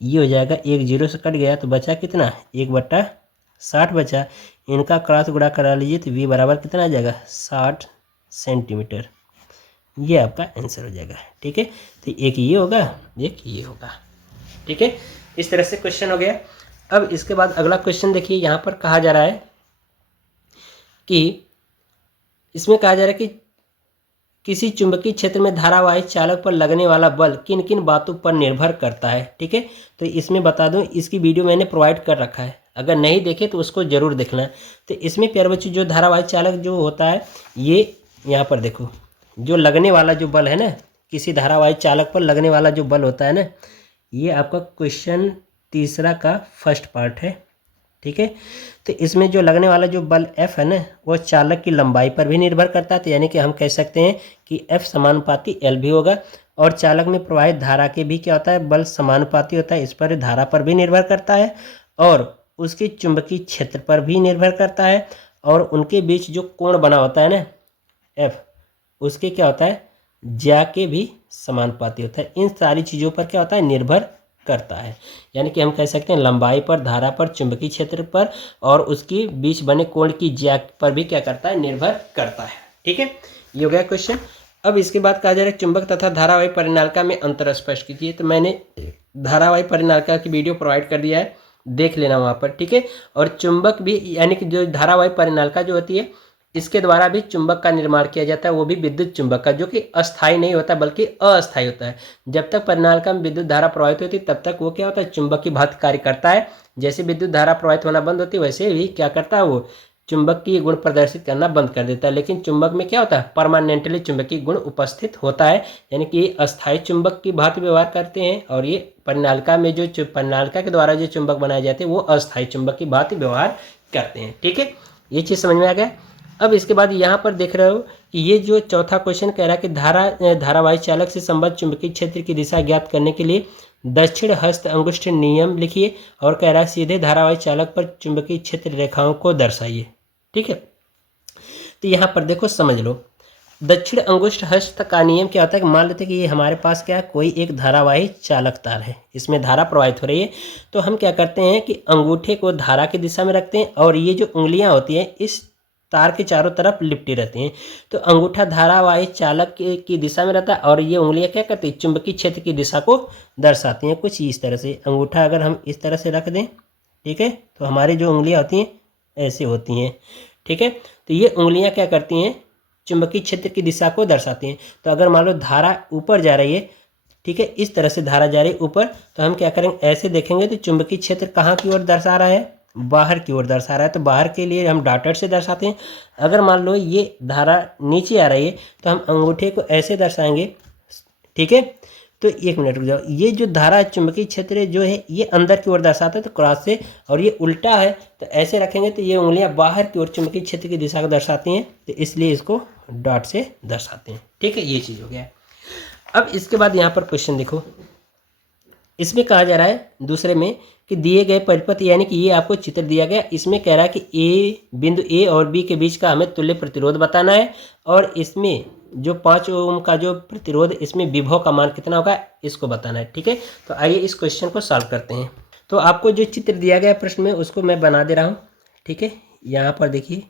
ये हो जाएगा, 1 0 से कट गया तो बचा कितना, 1/60 बचा। इनका क्रॉस गुणा करा लीजिए तो v बराबर कितना आ जाएगा, 60 सेंटीमीटर। ये आपका आंसर हो जाएगा। ठीक है, तो एक ये होगा, एक ये होगा। ठीक है, इस तरह से क्वेश्चन हो गया। अब इसके बाद अगला क्वेश्चन देखिए, यहाँ पर कहा जा रहा है कि इसमें कहा जा रहा है कि किसी चुंबकीय क्षेत्र में धारावाही चालक पर लगने वाला बल किन किन बातों पर निर्भर करता है। ठीक है, तो इसमें बता दूं, इसकी वीडियो मैंने प्रोवाइड कर रखा है, अगर नहीं देखे तो उसको जरूर देखना है। तो इसमें प्यारे बच्चों जो धारावाही चालक जो होता है, ये यहाँ पर देखो जो लगने वाला जो बल है ना, किसी धारावाही चालक पर लगने वाला जो बल होता है ना, ये आपका क्वेश्चन तीसरा का फर्स्ट पार्ट है। ठीक है। तो इसमें जो लगने वाला जो बल F है ना, वो चालक की लंबाई पर भी निर्भर करता है। तो यानी कि हम कह सकते हैं कि F समानुपाती L भी होगा। और चालक में प्रवाहित धारा के भी क्या होता है, बल समानुपाती होता है। इस पर धारा पर भी निर्भर करता है और उसकी चुंबकीय क्षेत्र पर भी निर्भर करता है। और उनके बीच जो कोण बना होता है ना F, उसके क्या होता है, ज्या के भी समानुपाती होता है। इन सारी चीज़ों पर क्या होता है, निर्भर करता है। यानी कि हम कह सकते हैं लंबाई पर, धारा पर, चुंबकीय क्षेत्र पर और उसकी बीच बने कोण की ज्या पर भी क्या करता है, निर्भर करता है। ठीक है, ये हो गया क्वेश्चन। अब इसके बाद कहा जा रहा है चुंबक तथा धारावाही परिनालिका में अंतर स्पष्ट कीजिए। तो मैंने धारावाही परिनालिका की वीडियो प्रोवाइड कर दिया है, देख लेना वहाँ पर। ठीक है, और चुंबक भी यानी कि जो धारावाही परिनालिका जो होती है, इसके द्वारा भी चुंबक का निर्माण किया जाता है, वो भी विद्युत चुंबक का, जो कि अस्थायी नहीं होता बल्कि अस्थायी होता है। जब तक परिनालिका में विद्युत धारा प्रवाहित होती है तब तक वो क्या होता है, चुंबक की भांति कार्य करता है। जैसे विद्युत धारा प्रवाहित होना बंद होती है वैसे भी क्या करता है, वो चुंबक की गुण प्रदर्शित करना बंद कर देता है। लेकिन चुंबक में क्या होता है, परमानेंटली चुंबकीय गुण उपस्थित होता है, यानी कि अस्थायी चुंबक की भांति व्यवहार करते हैं। और ये परिनालिका में जो परिनालिका के द्वारा जो चुंबक बनाए जाते हैं वो अस्थायी चुंबक की भांति व्यवहार करते हैं। ठीक है, ये चीज़ समझ में आ गया। अब इसके बाद यहाँ पर देख रहे हो कि ये जो चौथा क्वेश्चन कह रहा है कि धारावाही चालक से संबद्ध चुंबकीय क्षेत्र की दिशा ज्ञात करने के लिए दक्षिण हस्त अंगुष्ठ नियम लिखिए। और कह रहा है सीधे धारावाही चालक पर चुंबकीय क्षेत्र रेखाओं को दर्शाइए। ठीक है, तो यहाँ पर देखो समझ लो, दक्षिण अंगुष्ठ हस्त का नियम क्या होता है कि मान लेते हैं कि ये हमारे पास क्या है, कोई एक धारावाही चालक तार है, इसमें धारा प्रवाहित हो रही है। तो हम क्या करते हैं कि अंगूठे को धारा की दिशा में रखते हैं और ये जो उंगलियां होती हैं इस तार के चारों तरफ लिपटी रहती हैं। तो अंगूठा धारावाही चालक की दिशा में रहता है और ये उंगलियां क्या करती हैं, चुंबकीय क्षेत्र की दिशा को दर्शाती हैं। कुछ इस तरह से अंगूठा अगर हम इस तरह से रख दें, ठीक है, तो हमारी जो उंगलियां होती हैं ऐसे होती हैं। ठीक है, तो ये उंगलियां क्या करती हैं, चुंबकीय क्षेत्र की दिशा को दर्शाती हैं। तो अगर मान लो धारा ऊपर जा रही है, ठीक है, इस तरह से धारा जा रही है ऊपर, तो हम क्या करेंगे, ऐसे देखेंगे तो चुंबकीय क्षेत्र कहाँ की ओर दर्शा रहा है, बाहर की ओर दर्शा रहा है। तो बाहर के लिए हम डॉटेड से दर्शाते हैं। अगर मान लो ये धारा नीचे आ रही है तो हम अंगूठे को ऐसे दर्शाएंगे। ठीक है, तो एक मिनट रुक जाओ, ये जो धारा चुंबकीय क्षेत्र जो है ये अंदर की ओर दर्शाता है तो क्रॉस से, और ये उल्टा है तो ऐसे रखेंगे तो ये उंगलियां बाहर की ओर चुंबकीय क्षेत्र की दिशा को दर्शाती हैं, तो इसलिए इसको डॉट से दर्शाते हैं। ठीक है, ये चीज़ हो गया। अब इसके बाद यहाँ पर क्वेश्चन देखो, इसमें कहा जा रहा है दूसरे में कि दिए गए परिपथ, यानी कि ये आपको चित्र दिया गया, इसमें कह रहा है कि बिंदु ए और बी के बीच का हमें तुल्य प्रतिरोध बताना है। और इसमें जो 5 ओम का जो प्रतिरोध, इसमें विभव का मान कितना होगा इसको बताना है। ठीक है, तो आइए इस क्वेश्चन को सॉल्व करते हैं। तो आपको जो चित्र दिया गया प्रश्न में उसको मैं बना दे रहा हूँ। ठीक है, यहाँ पर देखिए,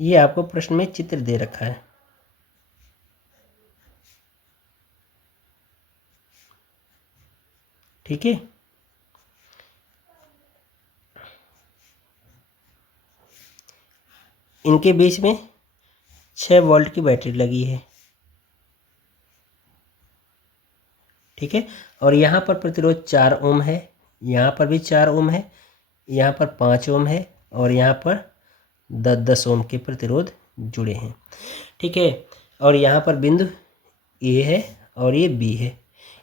ये आपको प्रश्न में चित्र दे रखा है। ठीक है, इनके बीच में 6 वोल्ट की बैटरी लगी है। ठीक है, और यहाँ पर प्रतिरोध 4 ओम है, यहाँ पर भी 4 ओम है, यहाँ पर 5 ओम है और यहाँ पर 10 ओम के प्रतिरोध जुड़े हैं। ठीक है, और यहाँ पर बिंदु ए है और ये बी है,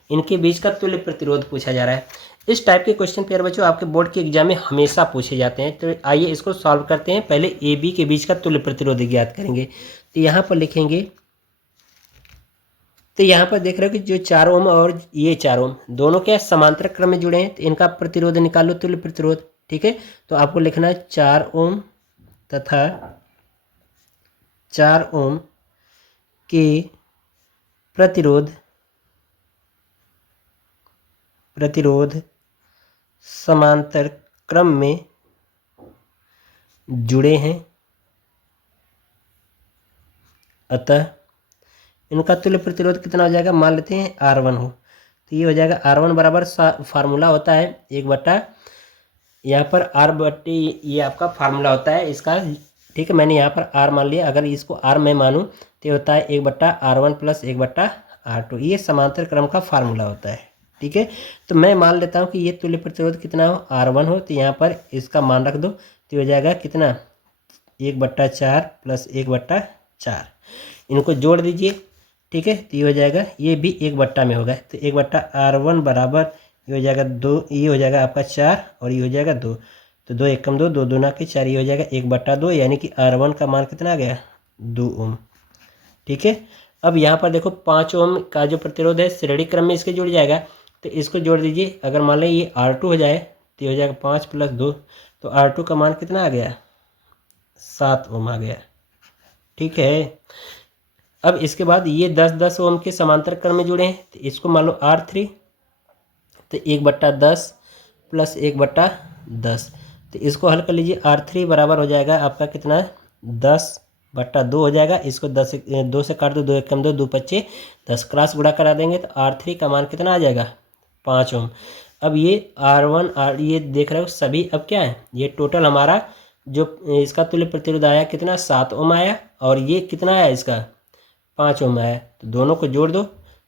इनके बीच का तुल्य प्रतिरोध पूछा जा रहा है। इस टाइप के क्वेश्चन प्यारे बच्चों आपके बोर्ड के एग्जाम में हमेशा पूछे जाते हैं। तो आइए इसको सॉल्व करते हैं। पहले ए बी के बीच का तुल्य प्रतिरोध ज्ञात करेंगे। तो यहाँ पर लिखेंगे, तो यहाँ पर देख रहे हो कि जो 4 ओम और ये 4 ओम दोनों क्या समांतर क्रम में जुड़े हैं, तो इनका प्रतिरोध निकालो, तुल्य प्रतिरोध। ठीक है, तो आपको लिखना है 4 ओम तथा 4 ओम के प्रतिरोध समांतर क्रम में जुड़े हैं, अतः इनका तुल्य प्रतिरोध कितना हो जाएगा, मान लेते हैं R1 हो, तो ये हो जाएगा R1 बराबर फार्मूला होता है 1/, यहाँ पर R/, ये आपका फार्मूला होता है इसका। ठीक है, मैंने यहाँ पर R मान लिया, अगर इसको R मैं मानूँ तो होता है 1/R1 + 1/R2, ये समांतर क्रम का फार्मूला होता है। ठीक है, तो मैं मान लेता हूँ कि ये तुल्य प्रतिरोध कितना हो, R1 हो, तो यहाँ पर इसका मान रख दो, तो हो जाएगा कितना 1/4 + 1/4, इनको जोड़ दीजिए। ठीक है। तो ये हो जाएगा, ये भी 1/, में होगा, तो 1/R1 बराबर ये हो जाएगा 2, ये हो जाएगा आपका 4 और ये हो जाएगा 2, तो 2 एकम 2, 2 दूना के 4, ये हो जाएगा 1/2, यानी कि R1 का मान कितना आ गया, 2 ओम। ठीक है। अब यहाँ पर देखो 5 ओम का जो प्रतिरोध है श्रेणी क्रम में इसके जुड़ जाएगा, तो इसको जोड़ दीजिए। अगर मान लें ये R2 हो जाए तो ये हो जाएगा 5 + 2, तो R2 का मान कितना आ गया, 7 ओम आ गया। ठीक है। अब इसके बाद ये 10-10 ओम के समांतर क्रम में जुड़े हैं, तो इसको मान लो R3, तो 1/10 + 1/10, तो इसको हल कर लीजिए। R3 बराबर हो जाएगा आपका कितना, 10/2 हो जाएगा। इसको 2 से काट दो, 2 एकम 2, 2 पच्चे 10, क्रॉस गुणा करा देंगे तो R3 का मान कितना आ जाएगा, 5 ओम। अब ये R1 ये देख रहे हो सभी, अब क्या है, ये टोटल हमारा जो इसका तुल्य प्रतिरोध आया कितना, 7 ओम आया, और ये कितना आया इसका, 5 ओम आया। तो दोनों को जोड़ दो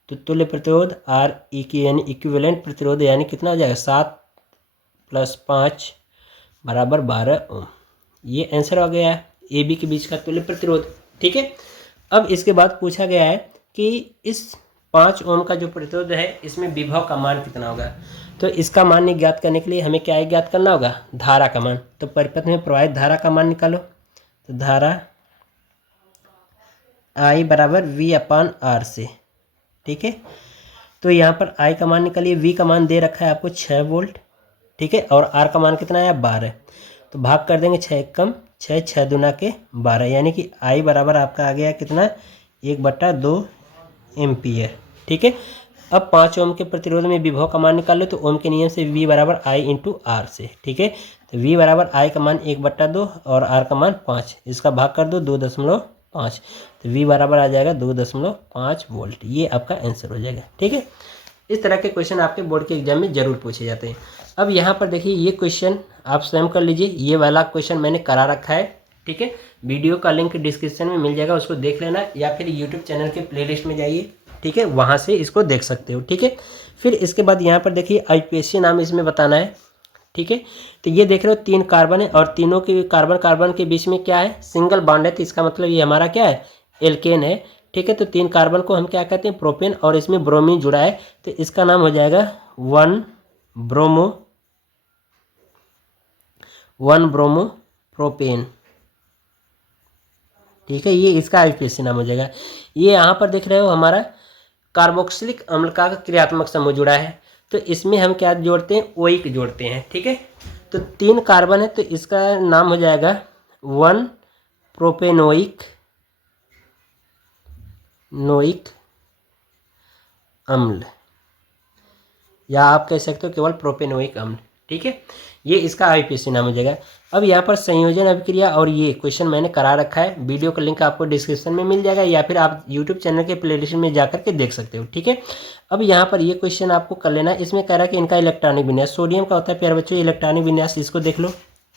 तो तुल्य प्रतिरोध आर यानी इक्विवेलेंट प्रतिरोध यानी कितना हो जाएगा, 7 + 5 बराबर 12 ओम। ये आंसर हो गया है ए बी के बीच का तुल्य प्रतिरोध। ठीक है। अब इसके बाद पूछा गया है कि इस 5 ओम का जो प्रतिरोध है इसमें विभव का मान कितना होगा। तो इसका मान ज्ञात करने के लिए हमें क्या ज्ञात करना होगा, धारा का मान। तो परिपथ में प्रवाहित धारा का मान निकालो। तो धारा I बराबर V/R से। ठीक है। तो यहाँ पर I का मान निकालिए, V का मान दे रखा है आपको 6 वोल्ट। ठीक है। और R का मान कितना है, 12। तो भाग कर देंगे 6 एकम 6, 6 दूना के 12, यानी कि I बराबर आपका आ गया कितना, 1/2 एम्पियर। ठीक है। अब 5 ओम के प्रतिरोध में विभव का मान निकाल लो। तो ओम के नियम से V बराबर I × R से। ठीक है। तो V बराबर I का मान 1/2 और R का मान 5, इसका भाग कर दो 2.5, तो V बराबर आ जाएगा 2.5 वोल्ट। ये आपका आंसर हो जाएगा। ठीक है। इस तरह के क्वेश्चन आपके बोर्ड के एग्जाम में जरूर पूछे जाते हैं। अब यहाँ पर देखिए ये क्वेश्चन आप स्वयं कर लीजिए, ये वाला क्वेश्चन मैंने करा रखा है। ठीक है। वीडियो का लिंक डिस्क्रिप्शन में मिल जाएगा, उसको देख लेना, या फिर यूट्यूब चैनल के प्लेलिस्ट में जाइए। ठीक है, वहाँ से इसको देख सकते हो। ठीक है। फिर इसके बाद यहाँ पर देखिए IUPAC नाम इसमें बताना है। ठीक है। तो ये देख रहे हो 3 कार्बन है और तीनों के कार्बन के बीच में क्या है, सिंगल बॉन्ड है। तो इसका मतलब ये हमारा क्या है, एल्केन है। ठीक है। तो 3 कार्बन को हम क्या कहते हैं, प्रोपेन, और इसमें ब्रोमीन जुड़ा है, तो इसका नाम हो जाएगा 1 ब्रोमो प्रोपेन। ठीक है। ये इसका IUPAC नाम हो जाएगा। ये यहाँ पर देख रहे हो हमारा कार्बोक्सिलिक अम्ल का क्रियात्मक समूह जुड़ा है, तो इसमें हम क्या जोड़ते हैं, ओइक जोड़ते हैं। ठीक है। तो 3 कार्बन है, तो इसका नाम हो जाएगा 1 प्रोपेनोइक अम्ल, या आप कह सकते हो केवल प्रोपेनोइक अम्ल। ठीक है। ये इसका IUPAC नाम हो जाएगा। अब यहाँ पर संयोजन अभिक्रिया और ये क्वेश्चन मैंने करा रखा है, वीडियो का लिंक आपको डिस्क्रिप्शन में मिल जाएगा, या फिर आप यूट्यूब चैनल के प्लेलिस्ट में जाकर के देख सकते हो। ठीक है। अब यहाँ पर ये क्वेश्चन आपको कर लेना है। इसमें कह रहा है कि इनका इलेक्ट्रॉनिक विन्यास, सोडियम का होता है प्यारे बच्चों इलेक्ट्रॉनिक विन्यास, इसको देख लो।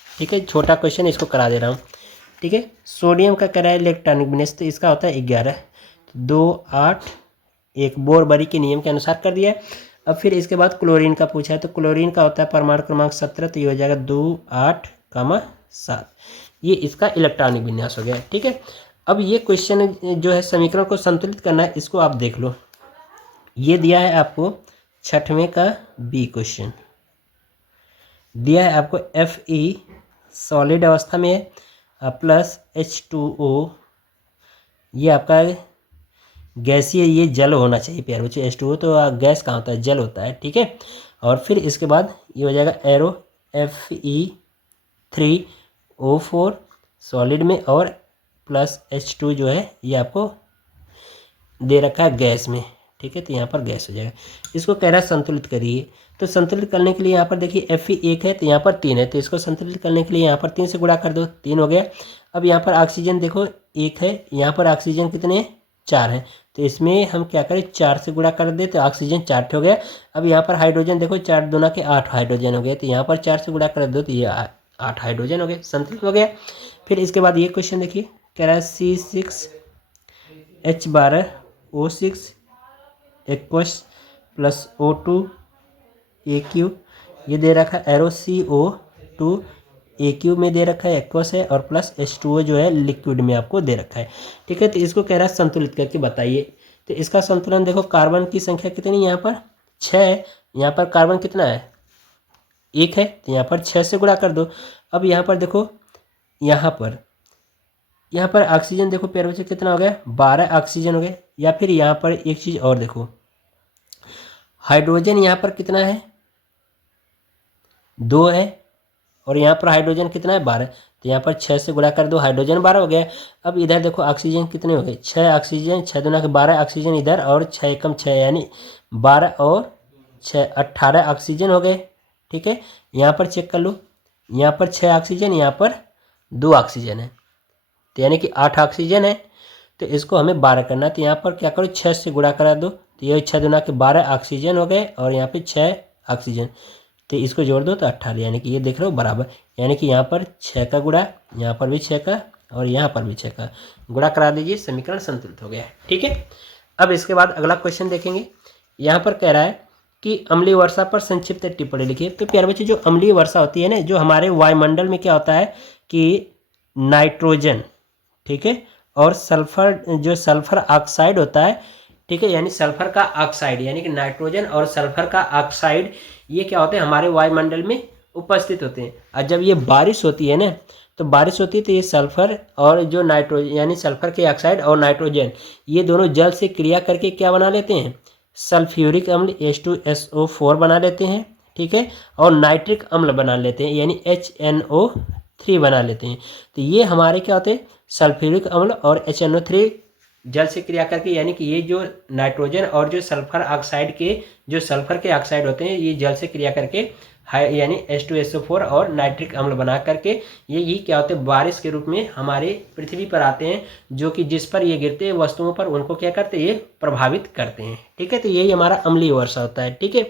ठीक है। छोटा क्वेश्चन, इसको करा दे रहा हूँ। ठीक है। सोडियम का कह रहा है इलेक्ट्रॉनिक विन्यास, तो इसका होता है 11, 2, 8, 1 बोर-बरी के नियम के अनुसार कर दिया है। अब फिर इसके बाद क्लोरीन का पूछा है, तो क्लोरीन का होता है परमाणु क्रमांक 17, तो ये हो जाएगा 2, 8, 7। ये इसका इलेक्ट्रॉनिक विन्यास हो गया। ठीक है। अब ये क्वेश्चन जो है समीकरण को संतुलित करना है, इसको आप देख लो। ये दिया है आपको 6वें का बी क्वेश्चन, दिया है आपको Fe सॉलिड अवस्था में है प्लस H2O, ये आपका गैसीय, ये जल होना चाहिए प्यारे बच्चों। H2O तो गैस कहाँ होता है, जल होता है। ठीक है। और फिर इसके बाद ये हो जाएगा एरो Fe3O4 सॉलिड में, और प्लस H2 जो है ये आपको दे रखा है गैस में। ठीक है। तो यहाँ पर गैस हो जाएगा। इसको कह रहा है संतुलित करिए। तो संतुलित करने के लिए यहाँ पर देखिए Fe 1 है, तो यहाँ पर 3 है, तो इसको संतुलित करने के लिए यहाँ पर 3 से गुणा कर दो, 3 हो गया। अब यहाँ पर ऑक्सीजन देखो 1 है, यहाँ पर ऑक्सीजन कितने 4 हैं, तो इसमें हम क्या करें 4 से गुणा कर दे, तो ऑक्सीजन 4 हो गया। अब यहाँ पर हाइड्रोजन देखो 4 दूना के 8 हाइड्रोजन हो गए, तो यहाँ पर 4 से गुणा कर दो, तो ये 8 हाइड्रोजन हो गए, संतुलित हो गया। फिर इसके बाद ये क्वेश्चन देखिए, कह रहा है C6H12O6 aqueous plus O2 AQ, ये दे रखा है एरो CO2 AQ में दे रखा है, एक्वस है, और प्लस H2O जो है लिक्विड में आपको दे रखा है। ठीक है। तो इसको कह रहा है संतुलित करके बताइए। तो इसका संतुलन देखो, कार्बन की संख्या कितनी यहाँ पर 6 है, यहाँ पर कार्बन कितना है 1 है, तो यहाँ पर 6 से गुणा कर दो। अब यहाँ पर देखो, यहाँ पर ऑक्सीजन देखो प्यारे बच्चों कितना हो गया 12 ऑक्सीजन हो गए। या फिर यहाँ पर एक चीज़ और देखो, हाइड्रोजन यहाँ पर कितना है 2 है, और यहाँ पर हाइड्रोजन कितना है 12, तो यहाँ पर 6 से गुणा कर दो, हाइड्रोजन 12 हो गया। अब इधर देखो ऑक्सीजन कितने हो गए 6 ऑक्सीजन, 6 दूना के 12 ऑक्सीजन इधर, और 6 एकम 6 यानी 12 और 6 18 ऑक्सीजन हो गए। ठीक है, यहाँ पर चेक कर लो, यहाँ पर 6 ऑक्सीजन, यहाँ पर 2 ऑक्सीजन है, तो यानी कि 8 ऑक्सीजन है। तो इसको हमें 12 करना है, तो यहाँ पर क्या करो 6 से गुणा करा दो, तो ये 6 दूना के 12 ऑक्सीजन हो गए, और यहाँ पे 6 ऑक्सीजन, तो इसको जोड़ दो तो 18, यानी कि ये देख रहे हो बराबर, यानी कि यहाँ पर 6 का गुणा, यहाँ पर भी 6 का, और यहाँ पर भी 6 का गुणा करा दीजिए, समीकरण संतुलित हो गया। ठीक है, अब इसके बाद अगला क्वेश्चन देखेंगे। यहाँ पर कह रहा है कि अम्लीय वर्षा पर संक्षिप्त टिप्पणी लिखिए। तो प्यारे बच्चे, जो अम्लीय वर्षा होती है ना, जो हमारे वायुमंडल में क्या होता है कि नाइट्रोजन, ठीक है, और सल्फर, जो सल्फर ऑक्साइड होता है, ठीक है, यानी सल्फर का ऑक्साइड, यानी कि नाइट्रोजन और सल्फर का ऑक्साइड, ये क्या होते हैं हमारे वायुमंडल में उपस्थित होते हैं। और जब ये बारिश होती है ना, तो बारिश होती है तो ये सल्फर और जो नाइट्रोजन, यानी सल्फर के ऑक्साइड और नाइट्रोजन, ये दोनों जल से क्रिया करके क्या बना लेते हैं, सल्फ्यूरिक अम्ल H2SO4 बना लेते हैं। ठीक है, और नाइट्रिक अम्ल बना लेते हैं, यानी HNO3 बना लेते हैं। तो ये हमारे क्या होते हैं, सल्फ्यूरिक अम्ल और HNO3 जल से क्रिया करके, यानी कि ये जो नाइट्रोजन और जो सल्फर ऑक्साइड के, जो सल्फर के ऑक्साइड होते हैं, ये जल से क्रिया करके यानी H2SO4 और नाइट्रिक अम्ल बना करके ये क्या होते हैं, बारिश के रूप में हमारे पृथ्वी पर आते हैं, जो कि जिस पर ये गिरते हैं वस्तुओं पर, उनको क्या करते हैं, ये प्रभावित करते हैं। ठीक है, तो यही हमारा अम्लीय वर्षा होता है। ठीक है,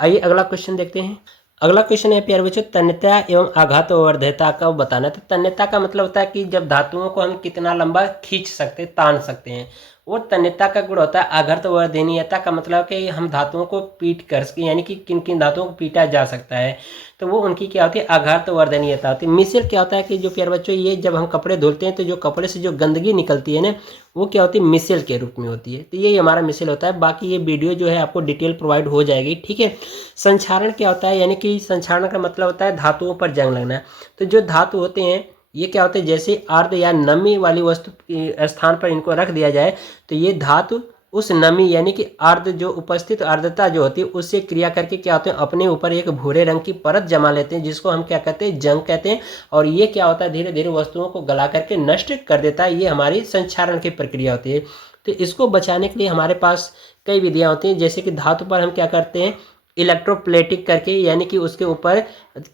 आइए अगला क्वेश्चन देखते हैं। अगला क्वेश्चन है प्यारे बच्चों, तन्यता एवं आघातवर्ध्यता का बताना। तो तन्यता का मतलब होता है कि जब धातुओं को हम कितना लंबा खींच सकते, तान सकते हैं, वो तन्यता का गुण होता है। आघातवर्धनीयता का मतलब कि हम धातुओं को पीट कर सके, यानी कि किन किन धातुओं को पीटा जा सकता है, तो वो उनकी क्या होती है, आघातवर्धनीयता होती है। मिश्र क्या होता है कि जो प्यारे बच्चों, ये जब हम कपड़े धुलते हैं तो जो कपड़े से जो गंदगी निकलती है ना, वो क्या होती है, मिसल के रूप में होती है। तो यही हमारा मिसल होता है। बाकी ये वीडियो जो है आपको डिटेल प्रोवाइड हो जाएगी। ठीक है, संक्षारण क्या होता है, यानी कि संक्षारण का मतलब होता है धातुओं पर जंग लगना। तो जो धातु होते हैं ये क्या होते हैं, जैसे आर्द्र या नमी वाली वस्तु के स्थान पर इनको रख दिया जाए, तो ये धातु उस नमी यानी कि आर्द्र, जो उपस्थित आर्द्रता जो होती है, उससे क्रिया करके क्या होते हैं, अपने ऊपर एक भूरे रंग की परत जमा लेते हैं, जिसको हम क्या कहते हैं, जंग कहते हैं। और ये क्या होता है, धीरे धीरे वस्तुओं को गला करके नष्ट कर देता है। ये हमारी संक्षारण की प्रक्रिया होती है। तो इसको बचाने के लिए हमारे पास कई विधियाँ होती हैं, जैसे कि धातु पर हम क्या करते हैं, इलेक्ट्रोप्लेटिक करके, यानी कि उसके ऊपर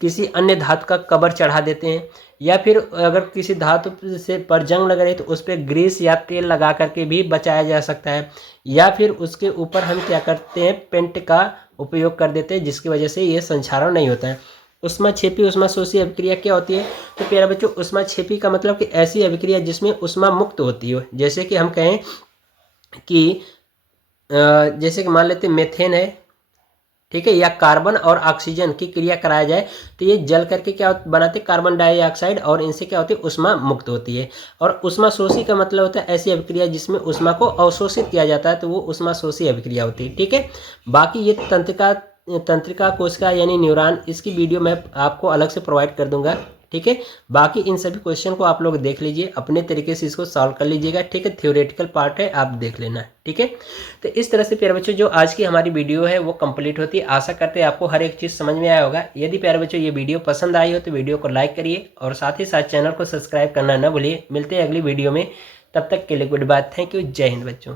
किसी अन्य धातु का कवर चढ़ा देते हैं, या फिर अगर किसी धातु से पर जंग लग रही है तो उस पर ग्रीस या तेल लगा करके भी बचाया जा सकता है। या फिर उसके ऊपर हम क्या करते हैं, पेंट का उपयोग कर देते हैं, जिसकी वजह से ये संक्षारण नहीं होता है। ऊष्माक्षेपी ऊष्माशोषी अभिक्रिया क्या होती है, तो प्यारे बच्चों, ऊष्माक्षेपी का मतलब कि ऐसी अभिक्रिया जिसमें ऊष्मा मुक्त होती हो। जैसे कि हम कहें कि जैसे कि मान लेते मेथेन है, ठीक है, या कार्बन और ऑक्सीजन की क्रिया कराया जाए, तो ये जल करके क्या बनाते हैं, कार्बन डाइऑक्साइड, और इनसे क्या होती है, ऊष्मा मुक्त होती है। और ऊष्माशोषी का मतलब होता है ऐसी अभिक्रिया जिसमें ऊष्मा को अवशोषित किया जाता है, तो वो ऊष्माशोषी अभिक्रिया होती है। ठीक है, बाकी ये तंत्रिका कोशिका यानी न्यूरॉन, इसकी वीडियो मैं आपको अलग से प्रोवाइड कर दूंगा। ठीक है, बाकी इन सभी क्वेश्चन को आप लोग देख लीजिए, अपने तरीके से इसको सॉल्व कर लीजिएगा। ठीक है, थ्योरेटिकल पार्ट है, आप देख लेना। ठीक है, तो इस तरह से प्यारे बच्चों जो आज की हमारी वीडियो है वो कंप्लीट होती है। आशा करते हैं आपको हर एक चीज़ समझ में आया होगा। यदि प्यारे बच्चों ये वीडियो पसंद आई हो तो वीडियो को लाइक करिए, और साथ ही साथ चैनल को सब्सक्राइब करना न भूलिए। मिलते हैं अगली वीडियो में, तब तक के लिए गुड बाय, थैंक यू, जय हिंद बच्चों।